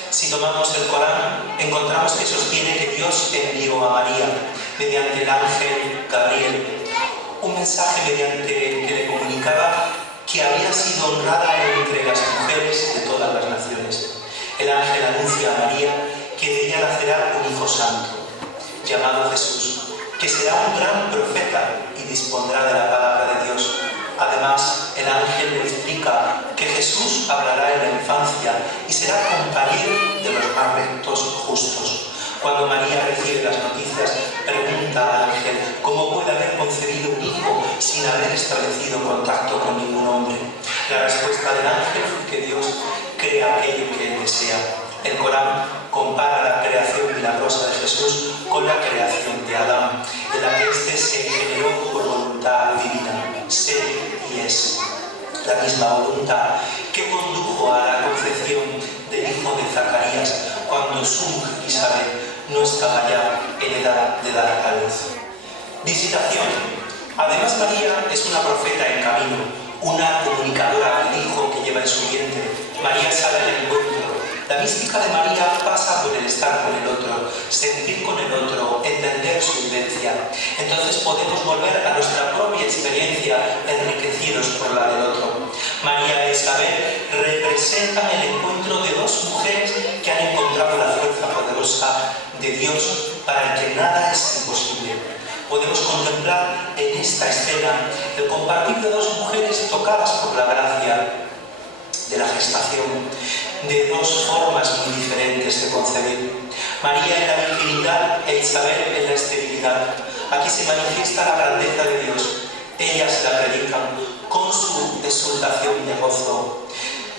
Si tomamos el Corán, encontramos que sostiene que Dios envió a María, mediante el ángel Gabriel, un mensaje mediante el que le comunicaba que había sido honrada entre las mujeres de todas las naciones. El ángel anuncia a María que de ella nacerá un hijo santo, llamado Jesús, que será un gran profeta y dispondrá de la palabra de Dios. Además, el ángel le explica que Jesús hablará en la infancia y será compañero de los más rectos justos. Cuando María recibe las noticias, pregunta al ángel cómo puede haber concebido un hijo sin haber establecido contacto con ningún hombre. La respuesta del ángel fue que Dios crea aquello que él desea. El Corán compara la creación milagrosa de Jesús con la creación de Adán, en la que éste se generó por voluntad divina, ser y es. La misma voluntad que condujo a la concepción del hijo de Zacarías cuando su mujer Isabel no estaba ya en edad de dar a luz. Visitación. Además, María es una profeta en camino, una comunicadora del hijo que lleva en su vientre. María sabe el encuentro. La mística de María pasa por el estar con el otro, sentir con el otro, entender su vivencia. Entonces podemos volver a nuestra propia experiencia enriquecidos por la del otro. María e Isabel representan el encuentro de dos mujeres que han encontrado la fuerza poderosa de Dios para el que nada es imposible. Podemos contemplar en esta escena el compartir de dos mujeres tocadas por la gracia de la gestación, de dos formas muy diferentes de concebir. María en la virginidad e Isabel en la esterilidad. Aquí se manifiesta la grandeza de Dios. Ellas la predican con su exultación de gozo.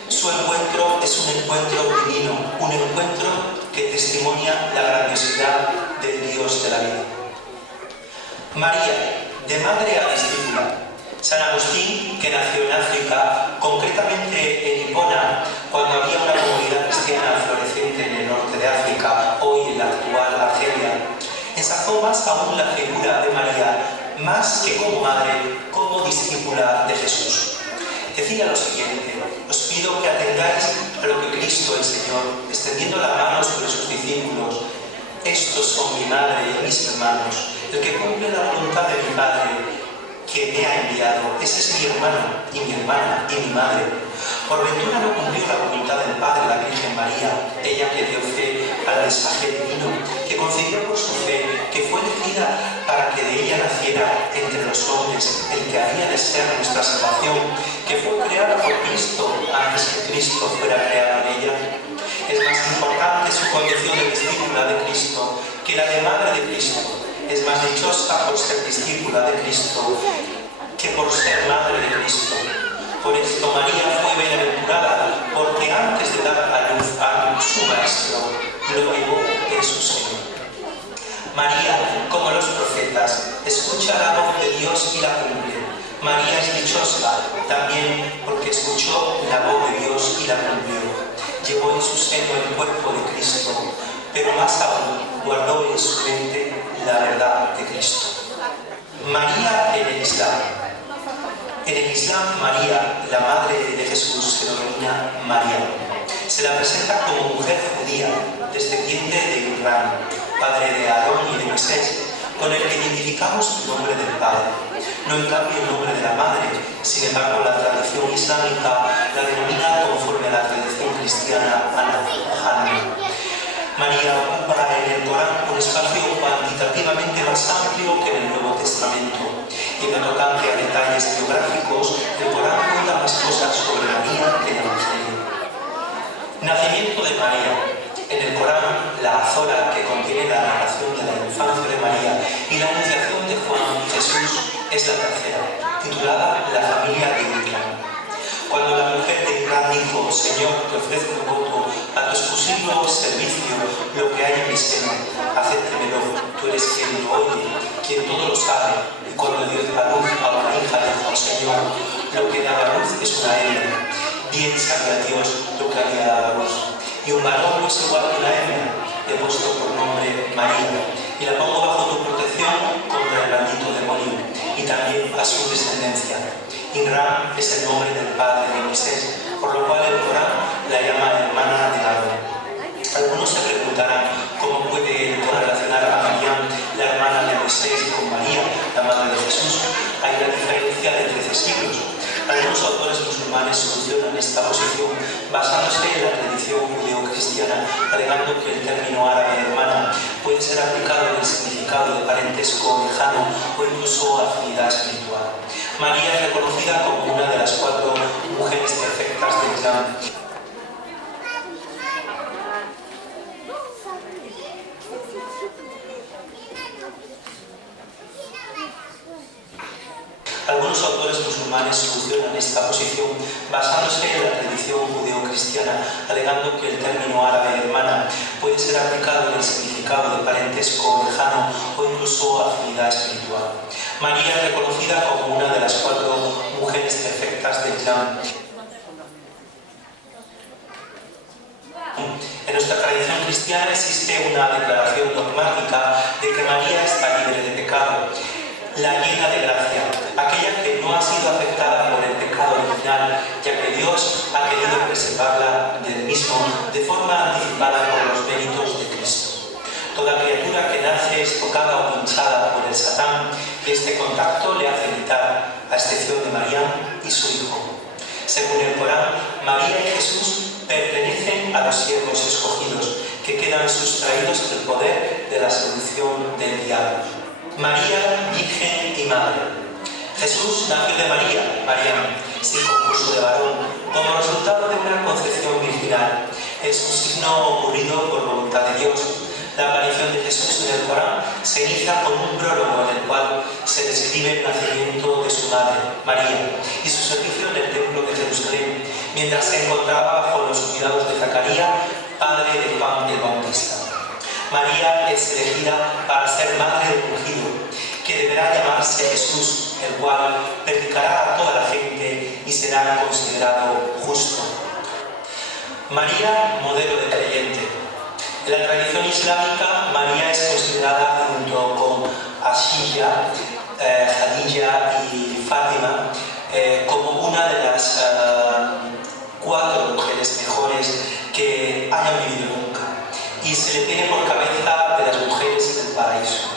Su encuentro es un encuentro divino, un encuentro que testimonia la grandiosidad del Dios de la vida. María, de madre a discípula. San Agustín, que nació en África, concretamente en Hipona, cuando había una comunidad cristiana floreciente en el norte de África, hoy en la actual Argelia, ensalzó más aún la figura de María, más que como madre, como discípula de Jesús. Decía lo siguiente: os pido que atendáis a lo que Cristo el Señor, extendiendo la mano sobre sus discípulos. Estos son mi madre y mis hermanos, el que cumple la voluntad de mi Padre, que me ha enviado. Ese es mi hermano y mi hermana y mi madre. Por ventura no cumplió la voluntad del Padre la Virgen María, ella que dio fe al mensaje divino, que concibió por su fe, que fue elegida para que de ella naciera entre los hombres el que había de ser nuestra salvación, que fue creada por Cristo antes que Cristo fuera creado en ella. Es más importante su condición de discípula de Cristo que la de madre de Cristo. Es más dichosa por ser discípula de Cristo que por ser madre de Cristo. Por esto María fue bienaventurada, porque antes de dar a luz a su Maestro, lo llevó en su seno. María, como los profetas, escucha la voz de Dios y la cumple. María es dichosa también porque escuchó la voz de Dios y la cumplió. Llevó en su seno el cuerpo de Cristo, pero más aún guardó en su mente la verdad de Cristo. María en el Islam. En el Islam, María, la madre de Jesús, se denomina María. Se la presenta como mujer judía, descendiente de Abraham, padre de Aarón y de Moisés, con el que identificamos el nombre del padre, no en cambio el nombre de la madre. Sin embargo, la tradición islámica la denomina conforme a la tradición cristiana Hanna. María ocupa en el Corán un espacio cuantitativamente más amplio que en el Nuevo Testamento. Y en lo tocante a detalles geográficos, el Corán cuenta más cosas sobre María que el Evangelio. Nacimiento de María. En el Corán, la azora que contiene la narración de la infancia de María y la anunciación de Juan y Jesús es la tercera, titulada La familia de Imran. Cuando la mujer de Imran dijo: Señor, te ofrezco un voto a tu exclusivo servicio, lo que hay en mi seno, acéptemelo, tú eres quien lo oye, quien todo lo sabe. Y cuando dio a luz a una hija, dijo: Señor, lo que da a luz es una hembra. Bien sabía Dios lo que había dado a luz. Y un varón no es igual que una hembra, le he puesto por nombre María, y la pongo bajo tu protección contra el maldito demonio, y también a su descendencia. Imran es el nombre del padre de Moisés, por lo cual el Corán la llama hermana de Aarón. Algunos se preguntarán cómo puede correlacionar a María, la hermana de Moisés, con María, la madre de Jesús. Hay una diferencia de 13 siglos. Algunos autores musulmanes solucionan esta posición basándose en la tradición judeo-cristiana, alegando que el término árabe hermana puede ser aplicado en el significado de parentesco lejano o incluso afinidad espiritual. María es reconocida como una de las 4 mujeres perfectas del Islam. Algunos autores musulmanes solucionan esta posición basándose en la tradición judeo-cristiana, alegando que el término árabe hermana puede ser aplicado en el significado de parentesco lejano o incluso afinidad espiritual. María es reconocida como una de las 4 mujeres perfectas del Islam. En nuestra tradición cristiana existe una declaración dogmática de que María está libre de pecado, la llena de gracia, aquella que no ha sido afectada por el pecado original, ya que Dios ha querido preservarla del mismo de forma anticipada por los méritos de Cristo. Toda criatura que nace es tocada o pinchada por el Satán, y este contacto le hace quitar, a excepción de María y su hijo. Según el Corán, María y Jesús pertenecen a los siervos escogidos, que quedan sustraídos del poder de la seducción del diablo. María, virgen y madre. Jesús nació de María, Mariam, sin concurso de varón, como resultado de una concepción virginal. Es un signo ocurrido por voluntad de Dios. La aparición de Jesús en el Corán se inicia con un prólogo en el cual se describe el nacimiento de su madre, María, y su servicio en el templo de Jerusalén, mientras se encontraba bajo los cuidados de Zacarías, padre de Juan el Bautista. María es elegida para ser madre del ungido, que deberá llamarse Jesús, el cual predicará a toda la gente y será considerado justo. María, modelo de creyente. En la tradición islámica, María es considerada junto con Asiya, Khadija y Fátima como una de las 4 mujeres mejores que hayan vivido nunca, y se le tiene por cabeza de las mujeres del paraíso.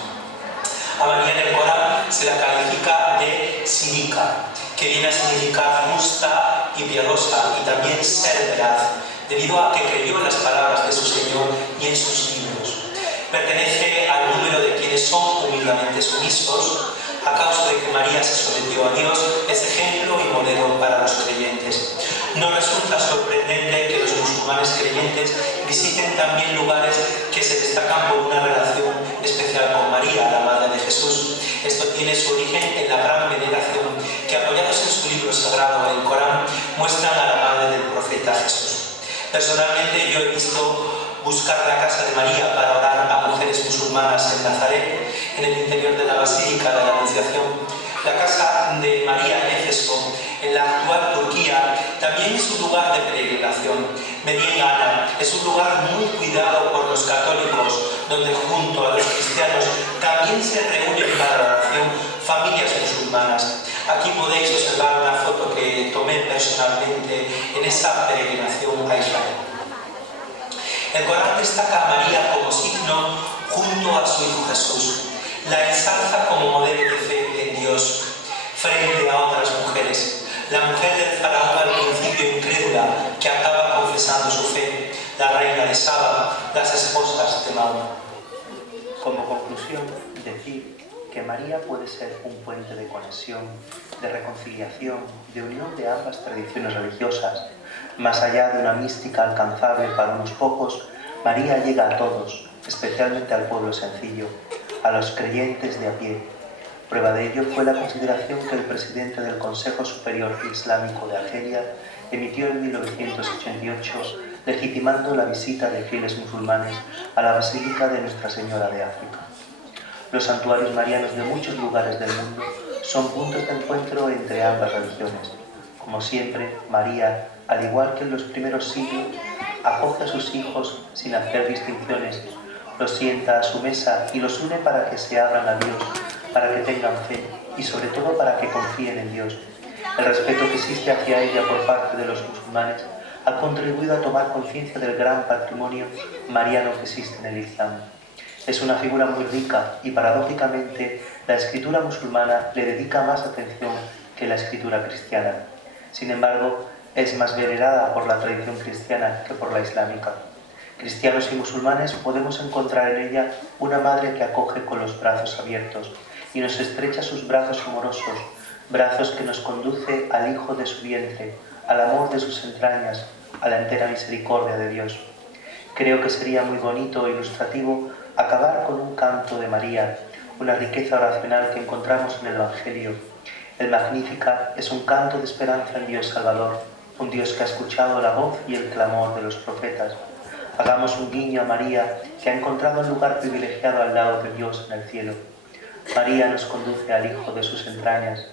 A María en el Corán se la califica de siddiqa, que viene a significar justa y piadosa, y también ser veraz, debido a que creyó en las palabras de su Señor y en sus libros. Pertenece al número de quienes son humildemente sumisos, a causa de que María se sometió a Dios, es ejemplo y modelo para los creyentes. No resulta sorprendente que los musulmanes creyentes visiten también lugares que se destacan por una relación especial con María, la madre de Jesús. Esto tiene su origen en la gran veneración que, apoyados en su libro sagrado, el Corán, muestran a la madre del profeta Jesús. Personalmente yo he visto buscar la casa de María para orar a mujeres musulmanas en Nazaret, en el interior de la Basílica de la Anunciación. La casa de María en Éfeso, en la actual Turquía, también es un lugar de peregrinación. Medina Ana es un lugar muy cuidado por los católicos, donde junto a los cristianos también se reúnen para la oración familias musulmanas. Aquí podéis observar una foto que tomé personalmente en esa peregrinación a Israel. El Corán destaca a María como signo junto a su Hijo Jesús. La ensalza como modelo de fe en Dios frente a otras mujeres. La mujer del faraón al principio incrédula, que acaba confesando su fe, la reina de Saba, las esposas de Mahoma. Como conclusión, decir que María puede ser un puente de conexión, de reconciliación, de unión de ambas tradiciones religiosas, más allá de una mística alcanzable para unos pocos, María llega a todos, especialmente al pueblo sencillo, a los creyentes de a pie. Prueba de ello fue la consideración que el presidente del Consejo Superior Islámico de Argelia emitió en 1988, legitimando la visita de fieles musulmanes a la Basílica de Nuestra Señora de África. Los santuarios marianos de muchos lugares del mundo son puntos de encuentro entre ambas religiones. Como siempre, María, al igual que en los primeros siglos, acoge a sus hijos sin hacer distinciones, los sienta a su mesa y los une para que se abran a Dios, para que tengan fe y sobre todo para que confíen en Dios. El respeto que existe hacia ella por parte de los musulmanes ha contribuido a tomar conciencia del gran patrimonio mariano que existe en el Islam. Es una figura muy rica y paradójicamente la escritura musulmana le dedica más atención que la escritura cristiana. Sin embargo, es más venerada por la tradición cristiana que por la islámica. Cristianos y musulmanes podemos encontrar en ella una madre que acoge con los brazos abiertos y nos estrecha sus brazos amorosos, brazos que nos conduce al Hijo de su vientre, al amor de sus entrañas, a la entera misericordia de Dios. Creo que sería muy bonito e ilustrativo acabar con un canto de María, una riqueza oracional que encontramos en el Evangelio. El Magnífica es un canto de esperanza en Dios Salvador, un Dios que ha escuchado la voz y el clamor de los profetas. Hagamos un guiño a María, que ha encontrado un lugar privilegiado al lado de Dios en el cielo. María nos conduce al Hijo de sus entrañas,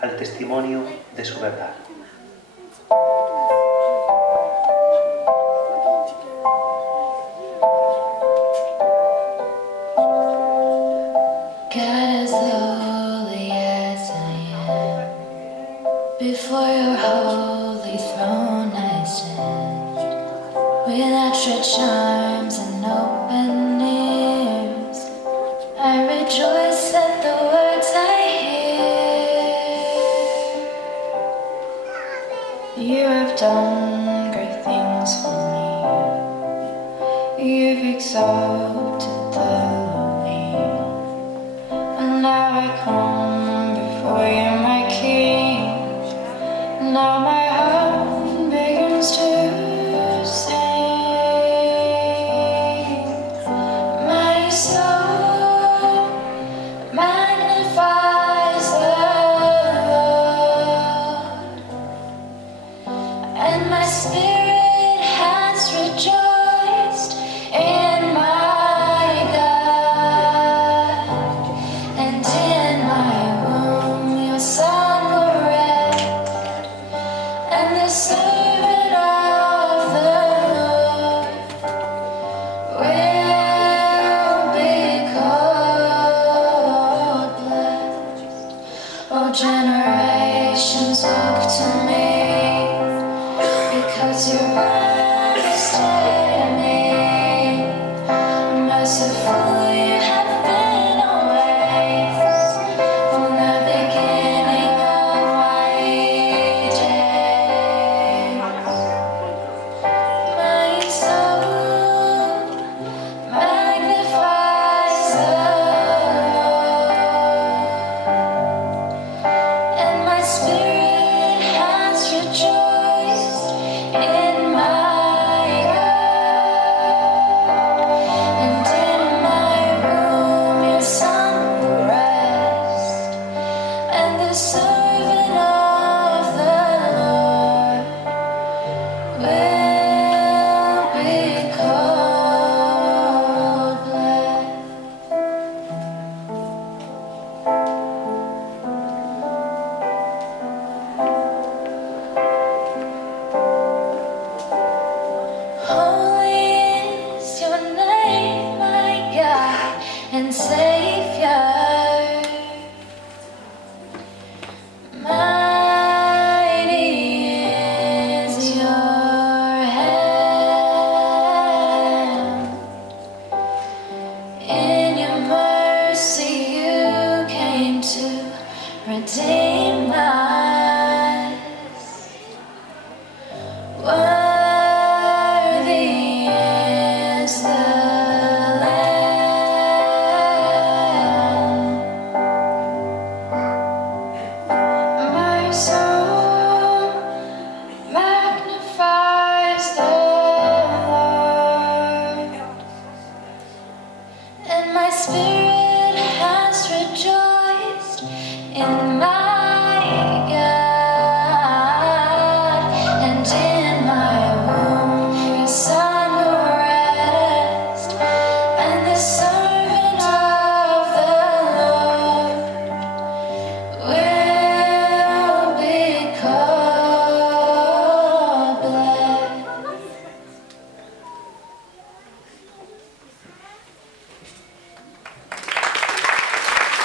al testimonio de su verdad. God, as lowly as I am, before your holy throne I stand, with outstretched arms and open ears. I rejoice at the words I hear. You have done great things for me. You've exalted the now I come before you, my King. Now my heart begins to sing. My soul magnifies the Lord, and my spirit has rejoiced in my generations look to me, because you're understanding. Merciful you have been always, from the beginning of my days. My soul magnifies the spirit has rejoiced in my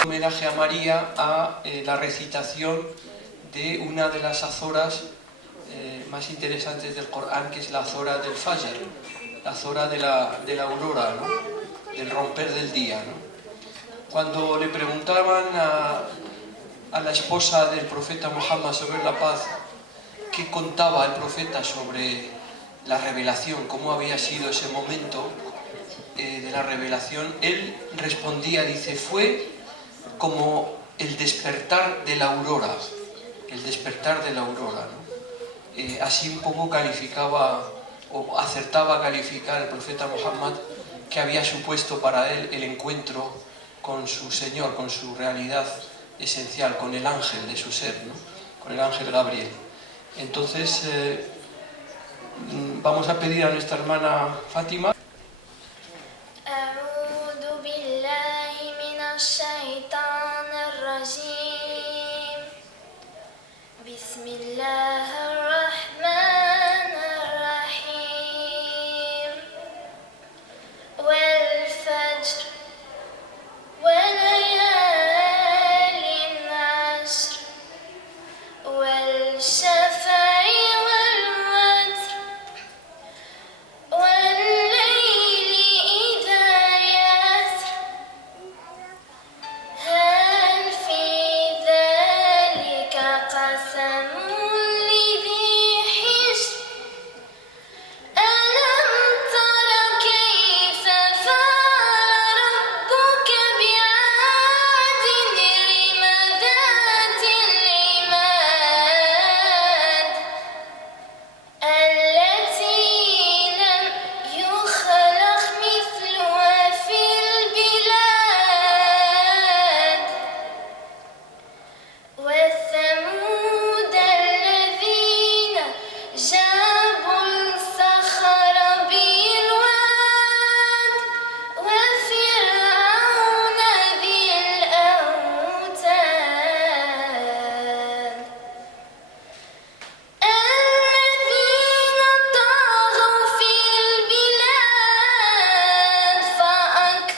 homenaje a María a la recitación de una de las azoras más interesantes del Corán, que es la azora del Fajr, la azora de la aurora, ¿no? Del romper del día, ¿no? Cuando le preguntaban a la esposa del profeta Muhammad sobre la paz, qué contaba el profeta sobre la revelación, cómo había sido ese momento de la revelación, él respondía, dice, fue como el despertar de la aurora, ¿no? Así un poco calificaba o acertaba a calificar el profeta Muhammad que había supuesto para él el encuentro con su Señor, con su realidad esencial, con el ángel de su ser, ¿no? Con el ángel Gabriel. Entonces vamos a pedir a nuestra hermana Fátima. أعوذ بالله من الشيطان الرجيم بسم الله الرحمن الرحيم والفجر وليال عشر والشفع والوتر والليل إذا يسر هل في ذلك قسم لذي حجر ألم تر كيف فعل ربك بعاد إرم ذات العماد التي لم يخلق مثلها في البلاد وثمود الذين جابوا الصخر بالواد وفرعون ذي الأوتاد الذين طغوا في البلاد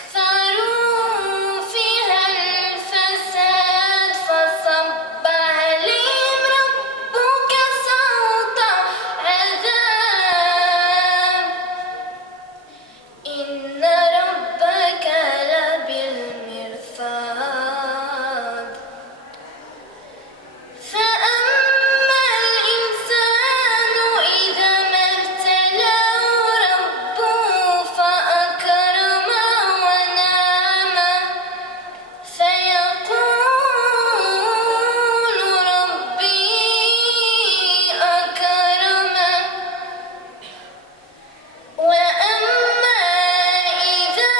فأكثروا فيها الفساد فصب عليهم ربك صوت عذاب إن ربك لبالمرصاد فأما الإنسان إذا ما ابتلاه ربه فأكرمه ونعمه فيقول ربي أكرمن وأما إذا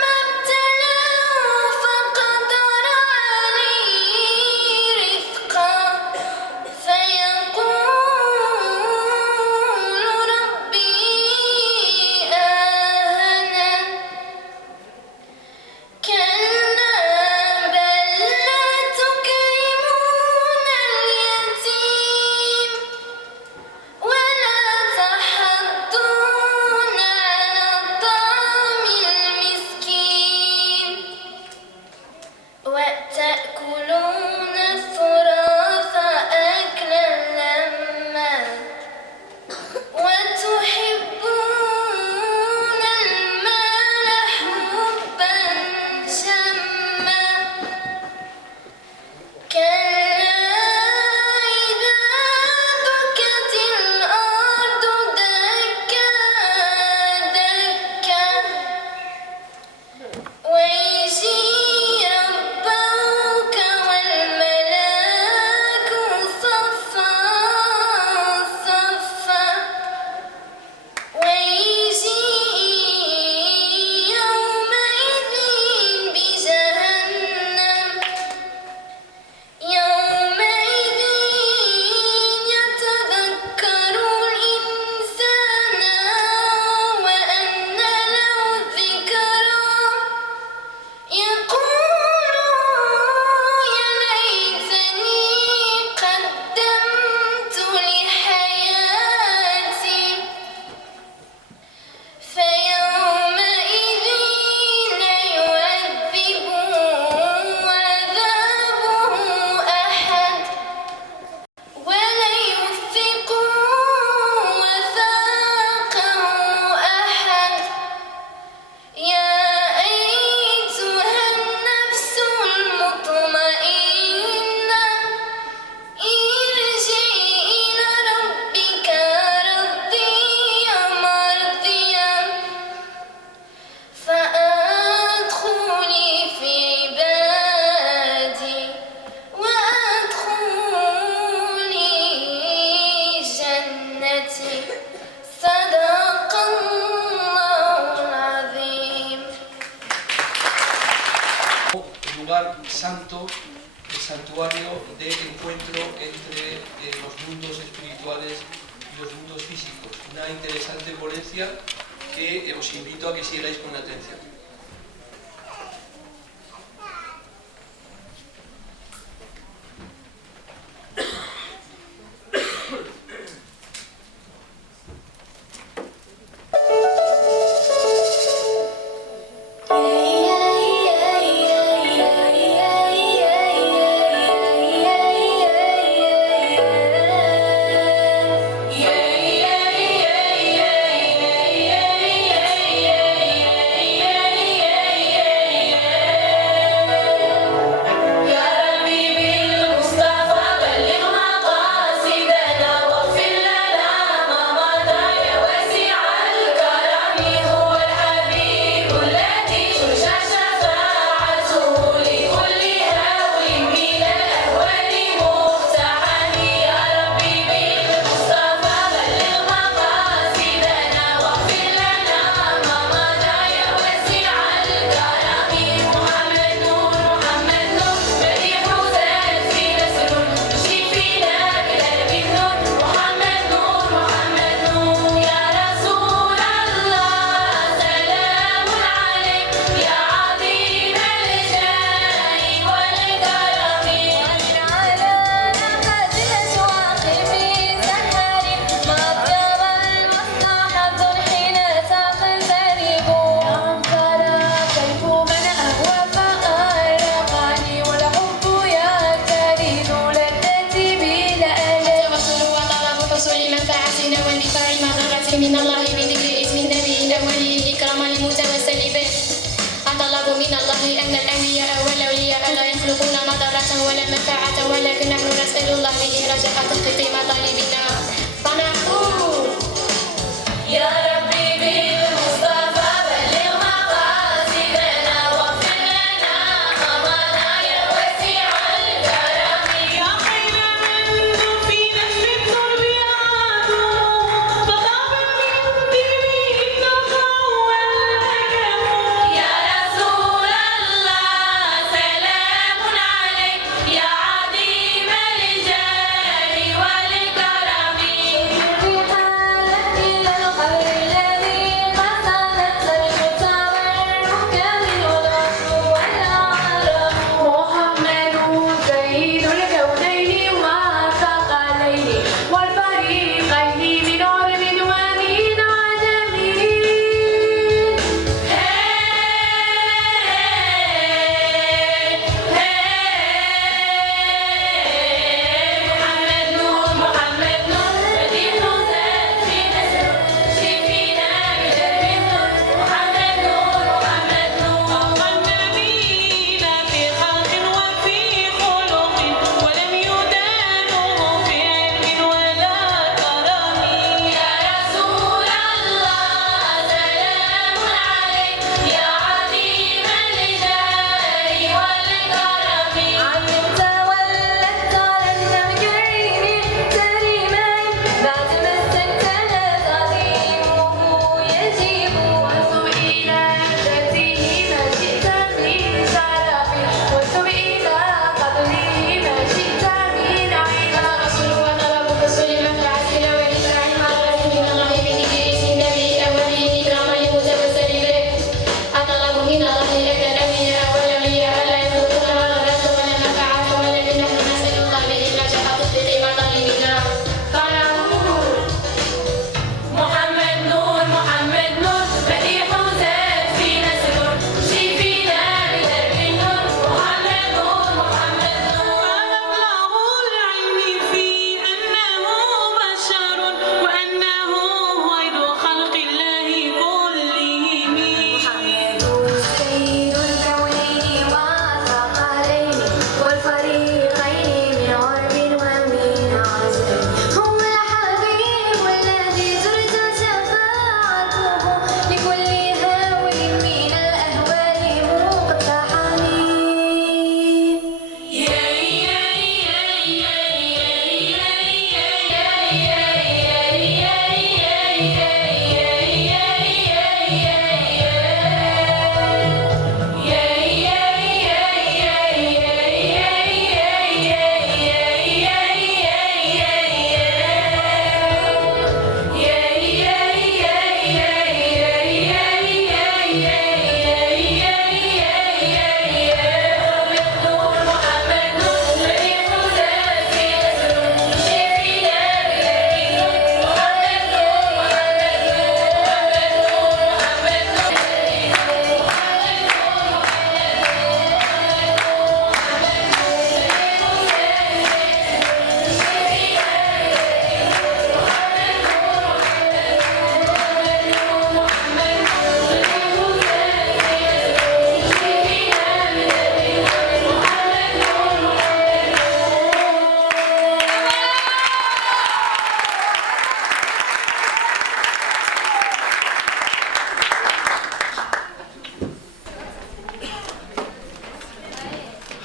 ما ابتلاه فقدر عليه رزقه فيقول ربي أهانن كلا بل لا تكرمون اليتيم ولا تحضون على طعام المسكين وتأكلون التراث أكلا لما وتحبون المال حبا جما كلا إذا دكت الأرض دكا دكا ويجي ربك lugar santo, el santuario de encuentro entre los mundos espirituales y los mundos físicos. Una interesante ponencia que os invito a que sigáis con atención. من الله بذكر اسم النبي الأولي إكراما للمتوسل به. أطلب من الله أن الأنبياء والأولياء لا يخلقون مضرة ولا منفعة، ولكن نحن نسأل الله به رجاء تحقيق مطالبنا. فنقول يا ربي بالمصطفى بلغ مقاصدنا واغفر لنا ما مضى يا واسع الكرم. يا خير من في نفس التربيات فطاب من دينه إنك هو الحكم. يا رسول الله سلام عليك يا عظيم الجاه والكرم.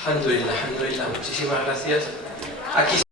Alhamdulillah, alhamdulillah. Muchísimas gracias. Aquí